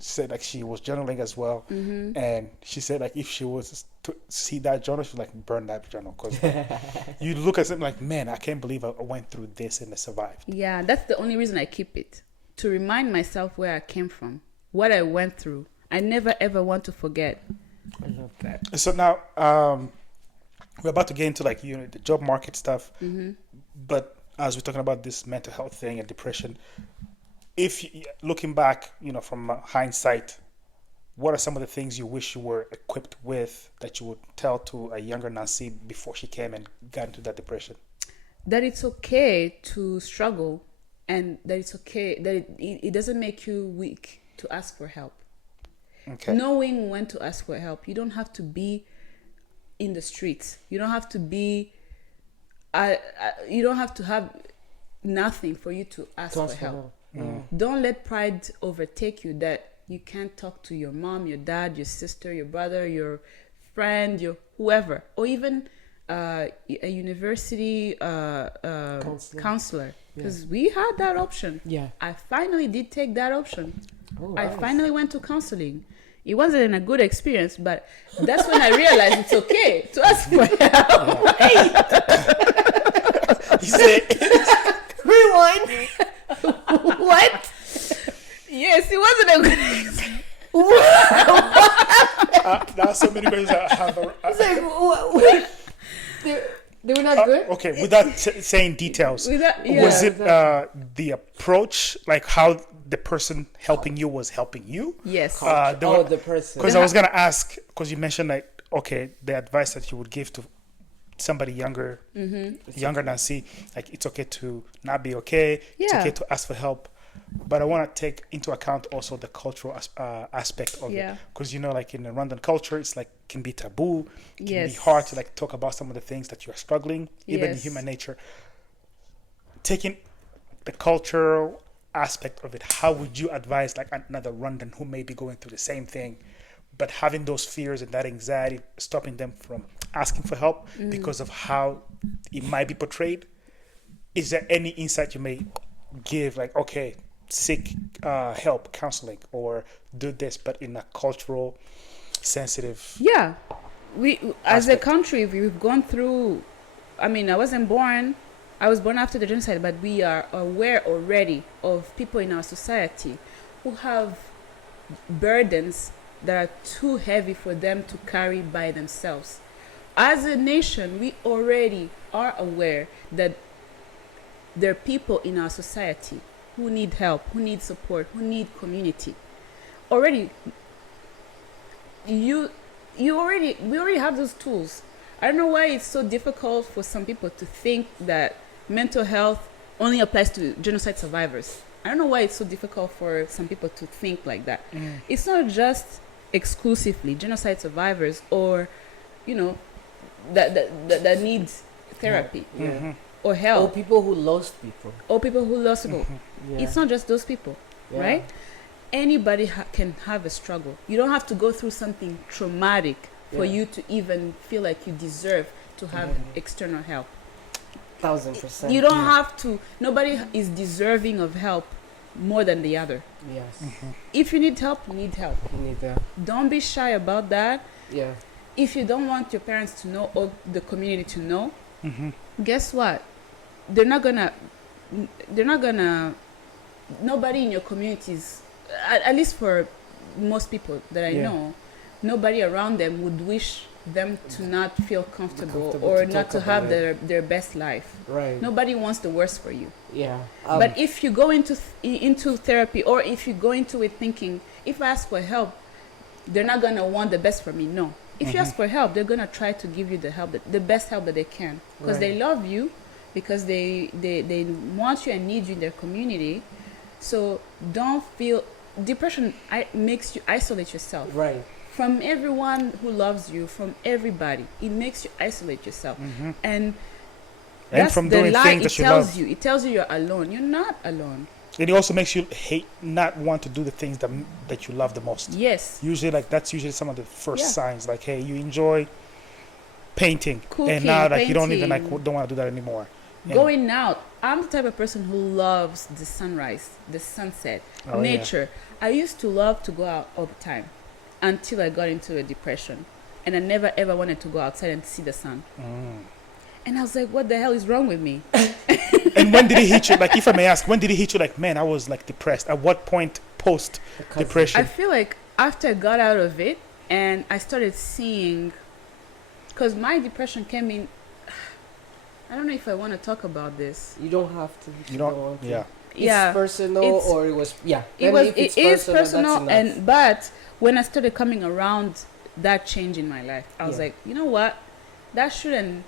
said she was journaling as well, and she said like if she was to see that journal, she was like burn that journal because you look at something like, man, I can't believe I went through this and I survived. Yeah, that's the only reason I keep it, to remind myself where I came from, what I went through. I never ever want to forget. I love that. So now we're about to get into the job market stuff, but as we're talking about this mental health thing and depression. If looking back, from hindsight, what are some of the things you wish you were equipped with that you would tell to a younger Nancy before she came and got into that depression? That it's okay to struggle, and that it's okay that it doesn't make you weak to ask for help. Okay. Knowing when to ask for help. You don't have to be in the streets. You don't have to be. You don't have to have nothing for you to ask for help. Don't let pride overtake you that you can't talk to your mom, your dad, your sister, your brother, your friend, your whoever, or even a university counselor. Because we had that option. Yeah. I finally did take that option. Oh, I nice. finally went to counseling. It wasn't a good experience, but that's when I realized it's okay to ask for help. You said, rewind. What? Yes, it wasn't a good experience. now so many questions I have. It's like, what? They were not good? Okay, without saying details. Was it the approach, like how the person helping you was helping you? Yes. The person. Because I was going to ask, because you mentioned like, okay, the advice that you would give to somebody younger, younger than C, like it's okay to not be okay. It's okay to ask for help. But I want to take into account also the cultural aspect of it, because like in the Rwandan culture, it's like can be taboo, can be hard to like talk about some of the things that you are struggling, even in human nature. Taking the cultural aspect of it, how would you advise like another Rwandan who may be going through the same thing, but having those fears and that anxiety stopping them from asking for help because of how it might be portrayed? Is there any insight you may give, like, okay, seek help, counseling, or do this, but in a cultural, sensitive? Yeah, we as a country, we've gone through. I mean, I wasn't born. I was born after the genocide, but we are aware already of people in our society who have burdens that are too heavy for them to carry by themselves. As a nation, we already are aware that there are people in our society who need help, who need support, who need community. Already, we already have those tools. I don't know why it's so difficult for some people to think that mental health only applies to genocide survivors. I don't know why it's so difficult for some people to think like that. It's not just exclusively genocide survivors or, that needs therapy or help. Or people who lost people. It's not just those people, right? Anybody can have a struggle. You don't have to go through something traumatic for you to even feel like you deserve to have external help. 1000%. You don't have to. Nobody is deserving of help more than the other. Yes. If you need help, you need help. You need that. Don't be shy about that. Yeah. If you don't want your parents to know or the community to know, guess what? They're not gonna. Nobody in your communities, at least for most people that I know, nobody around them would wish them to not feel comfortable or not to have their best life. Right. Nobody wants the worst for you. Yeah. But if you go into therapy, or if you go into it thinking, if I ask for help, they're not gonna want the best for me. No. If you ask for help, they're gonna try to give you the best help that they can, because they love you, because they want you and need you in their community. So don't feel depression. Makes you isolate yourself. Right. From everyone who loves you, from everybody, it makes you isolate yourself, and that's from the doing lie things it that you tells love. you. It tells you you're alone. You're not alone. It also makes you not want to do the things that you love the most. Yes. Usually, that's usually some of the first signs. Like, hey, you enjoy painting, Cooking, and now like you don't even painting. don't want to do that anymore. Going out. I'm the type of person who loves the sunrise, the sunset, nature. I used to love to go out all the time until I got into a depression, and I never ever wanted to go outside and see the sun. And I was like, what the hell is wrong with me? And when did it hit you? Like, if I may ask, when did it hit you? Like, man, I was like depressed. At what point post depression? I feel like after I got out of it and I started seeing, because my depression came in. I don't know if I want to talk about this. You don't have to. You don't. Yeah. It's personal, or it was. Yeah. It is personal, but when I started coming around that change in my life, I was like, you know what? That shouldn't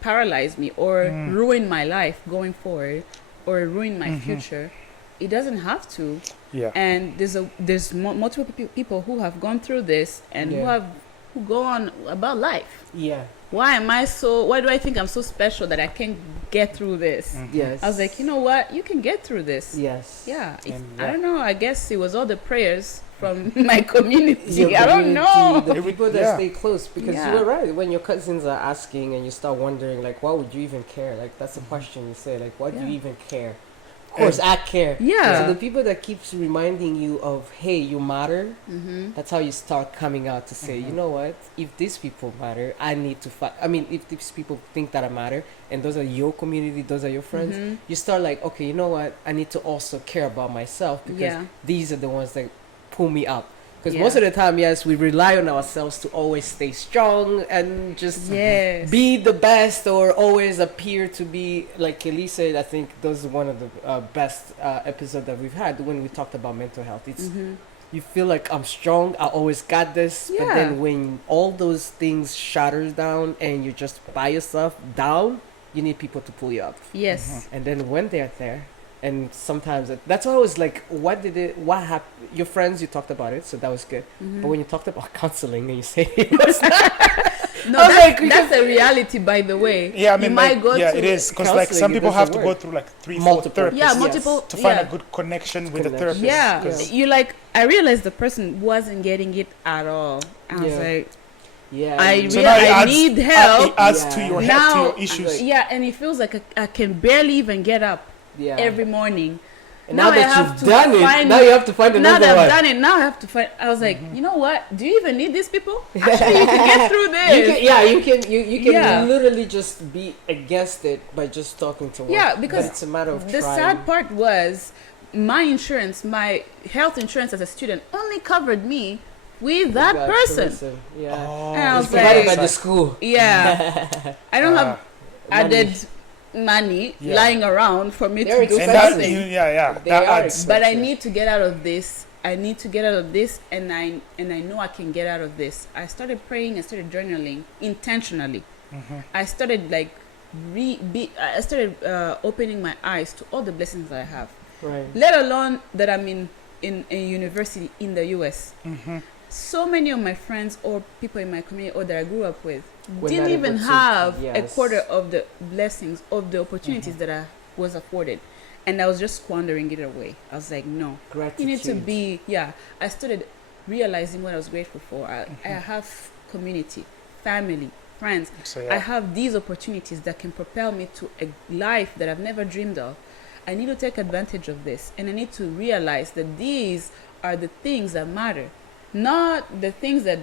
paralyze me or ruin my life going forward or ruin my future. It doesn't have to. Yeah. And there's multiple people who have gone through this and who go on about life. Yeah. Why do I think I'm so special that I can get through this? Yes. I was like, you know what? You can get through this. Yes. Yeah. I don't know. I guess it was all the prayers from my community. I don't know. The people that stay close, because you were right. When your cousins are asking and you start wondering, like, why would you even care? Like, that's the question you say. Like, why do you even care? Of course, I care. Yeah. So the people that keeps reminding you of, hey, you matter, that's how you start coming out to say, you know what? If these people matter, I need to fight. I mean, if these people think that I matter, and those are your community, those are your friends, you start like, okay, you know what? I need to also care about myself, because these are the ones that pull me up. Because most of the time, yes, we rely on ourselves to always stay strong and just be the best, or always appear to be, like Kelly said. I think those are one of the best episodes that we've had when we talked about mental health. It's you feel like I'm strong, I always got this, but then when all those things shatters down and you're just by yourself down, you need people to pull you up. Yes. And then when they're there, and sometimes that's why I was like, what happened? Your friends, you talked about it, so that was good. But when you talked about counseling and you say it was no, that's a reality, by the way. Yeah, I mean, you might go it is, because like some people have to go through like 3-4 therapists. Yeah, multiple to find a good connection with the therapist. Yeah, you like. I realized the person wasn't getting it at all. I was like, I need help. It adds to your health, to your issues. Yeah, and it feels like I can barely even get up every morning. And now that you've done it, now you have to find another one. Now that I've done it, now I have to find. I was like, you know what? Do you even need these people? Actually, you can get through this. You can literally just be against it by just talking to one. Yeah, because it's a matter of the sad part was my insurance, my health insurance as a student only covered me with that person. Yeah. And I was provided by the school. Yeah. I don't have added money lying around for me to do something. That adds. But I need to get out of this. And I know I can get out of this. I started praying. I started journaling intentionally. I started I started opening my eyes to all the blessings that I have. Right. Let alone that I'm in a university in the US. So many of my friends or people in my community or that I grew up with didn't even have a quarter of the blessings of the opportunities that I was afforded. And I was just squandering it away. I was like, no. Gratitude. You need to be, I started realizing what I was grateful for. I have community, family, friends. So, I have these opportunities that can propel me to a life that I've never dreamed of. I need to take advantage of this. And I need to realize that these are the things that matter. Not the things that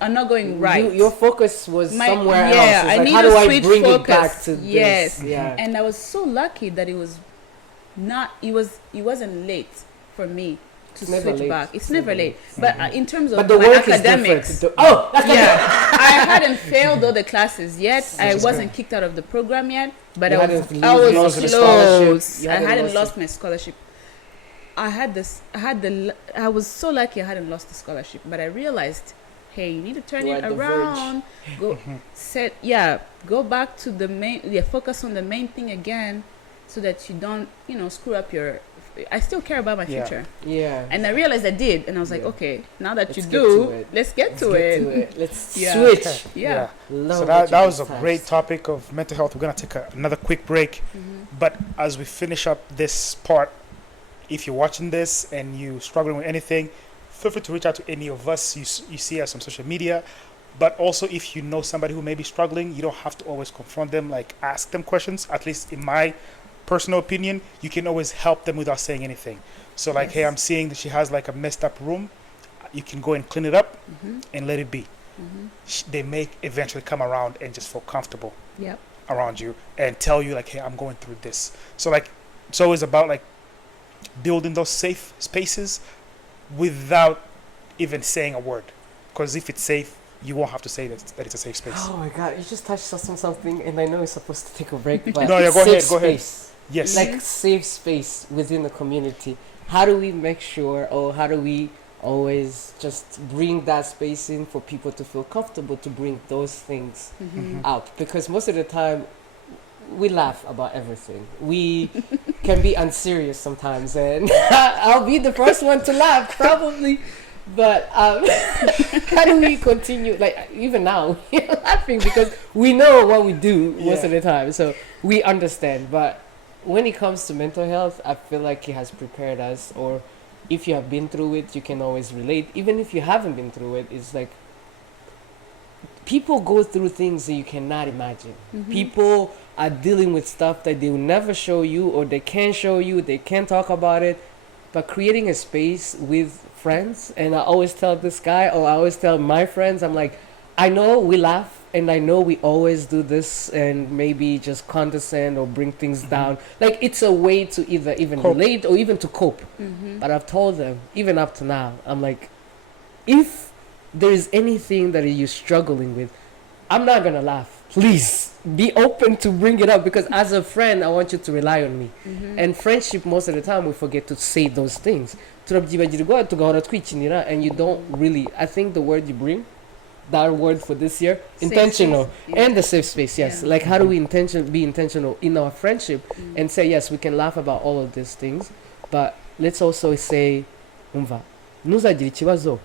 are not going right. Your focus was somewhere else. Yeah, I like, need how to do I switch bring focus. It back to yes. this? Yeah. And I was so lucky that it wasn't late for me to switch back. It's never late. But in terms of the my work academics, is different. I hadn't failed all the classes yet. I wasn't kicked out of the program yet. But I was close. I hadn't lost my scholarship. I was so lucky I hadn't lost the scholarship, but I realized, hey, you need to turn it around. Go back to the main, focus on the main thing again, so that you don't, screw up I still care about my future. Yeah. And I realized I did, and I was like, okay, now that let's get to it. Let's switch. Yeah. So that was a great topic of mental health. We're gonna take another quick break, but as we finish up this part, if you're watching this and you're struggling with anything, feel free to reach out to any of us. You see us on social media. But also, if you know somebody who may be struggling, you don't have to always confront them, like ask them questions. At least in my personal opinion, you can always help them without saying anything. So like, hey, I'm seeing that she has like a messed up room. You can go and clean it up and let it be. They may eventually come around and just feel comfortable around you and tell you like, hey, I'm going through this. So like, it's always about like building those safe spaces without even saying a word, because if it's safe, you won't have to say that it's a safe space. Oh my God, you just touched on something, and I know you're supposed to take a break, but go ahead. Yes, like safe space within the community. How do we make sure, or how do we always just bring that space in for people to feel comfortable to bring those things out? Because most of the time we laugh about everything. We can be unserious sometimes, and I'll be the first one to laugh probably. But how do we continue? Like even now, we're laughing because we know what we do most of the time, so we understand. But when it comes to mental health, I feel like it has prepared us. Or if you have been through it, you can always relate. Even if you haven't been through it, it's like people go through things that you cannot imagine. People are dealing with stuff that they will never show you, or they can't show you, they can't talk about it. But creating a space with friends, and I always tell this guy, or I always tell my friends, I'm like, I know we laugh, and I know we always do this and maybe just condescend or bring things down. Like it's a way to either even relate or even to cope. But I've told them, even up to now, I'm like, if there is anything that you're struggling with, I'm not gonna laugh. Please be open to bring it up, because as a friend, I want you to rely on me. And friendship, most of the time, we forget to say those things. Turabyibagirwa, tugahora twikinira, and you don't really. I think the word you bring, that word for this year, safe intentional, and the safe space. Yes, like how do we be intentional in our friendship and say yes, we can laugh about all of these things, but let's also say, umva, ntuzagire ikibazo.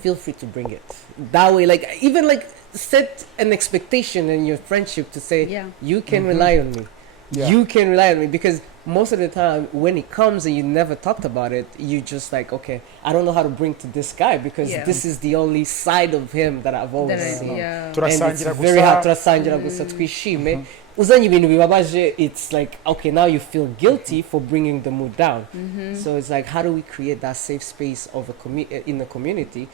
Feel free to bring it. That way, like even like set an expectation in your friendship to say you can rely on me. You can rely on me, because most of the time when it comes and you never talked about it, you just like, okay, I don't know how to bring to this guy, because this is the only side of him that I've always seen. And it's very hard. Turasangira gusa twishime. Uzanye ibintu bibabaje, it's like, okay, now you feel guilty for bringing the mood down. So it's like, how do we create that safe space of in the community,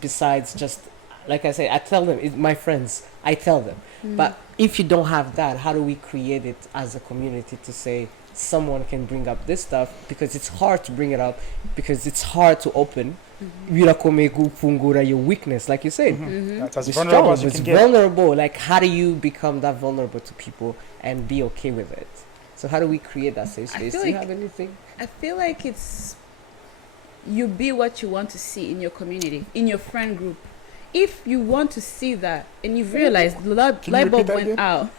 besides just, like I say, I tell them, my friends, I tell them. But if you don't have that, how do we create it as a community to say someone can bring up this stuff? Because it's hard to bring it up, because it's hard to open. Your weakness, like you said. That's as vulnerable as you can get. It's vulnerable. Like, how do you become that vulnerable to people and be okay with it? So how do we create that safe space? Do you have anything? I feel like it's, you be what you want to see in your community, in your friend group. If you want to see that and you've realized the light bulb went out.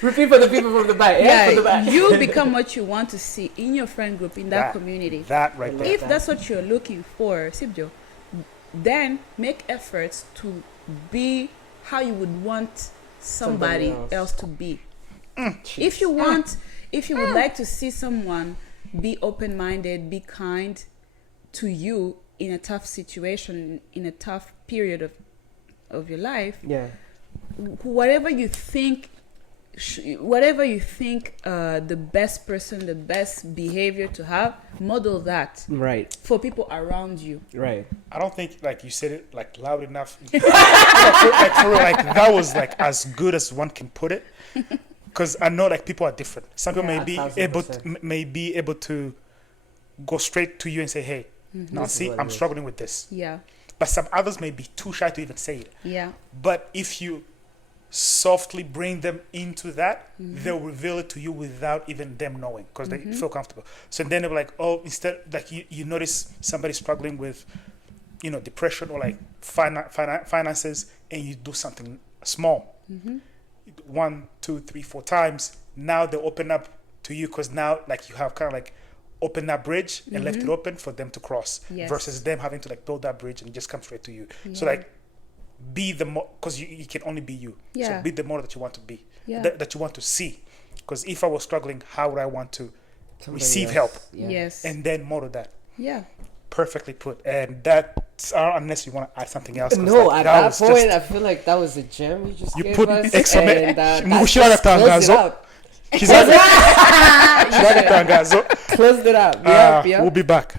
Repeat for the people from the back. You become what you want to see in your friend group, in that community. That right there. If that's what you're looking for, Sibjo, then make efforts to be how you would want somebody else to be. If you would like to see someone be open-minded, be kind to you in a tough situation, in a tough period of your life, whatever you think the best person, the best behavior to have, model that for people around you. I don't think like you said it like loud enough. like for real, like that was like as good as one can put it, because I know like people are different. Some people may be able to go straight to you and say, hey, now see, I'm struggling with this. But some others may be too shy to even say it. But if you softly bring them into that, they'll reveal it to you without even them knowing, because they feel comfortable. So then they'll be like, oh, instead, like you notice somebody struggling with, depression or like finances, and you do something small. 1, 2, 3, 4 times. Now they open up to you, because now like you have kind of like open that bridge and left it open for them to cross, versus them having to like build that bridge and just come straight to you. So like be the more, because you can only be you. So be the more that you want to be, that you want to see. Because if I was struggling, how would I want to receive help? And then model that. Perfectly put. And that's unless you want to add something else. No, like, at that point, I feel like that was a gem you just gave us. Excellent. Close it up. Close it up. We'll be back.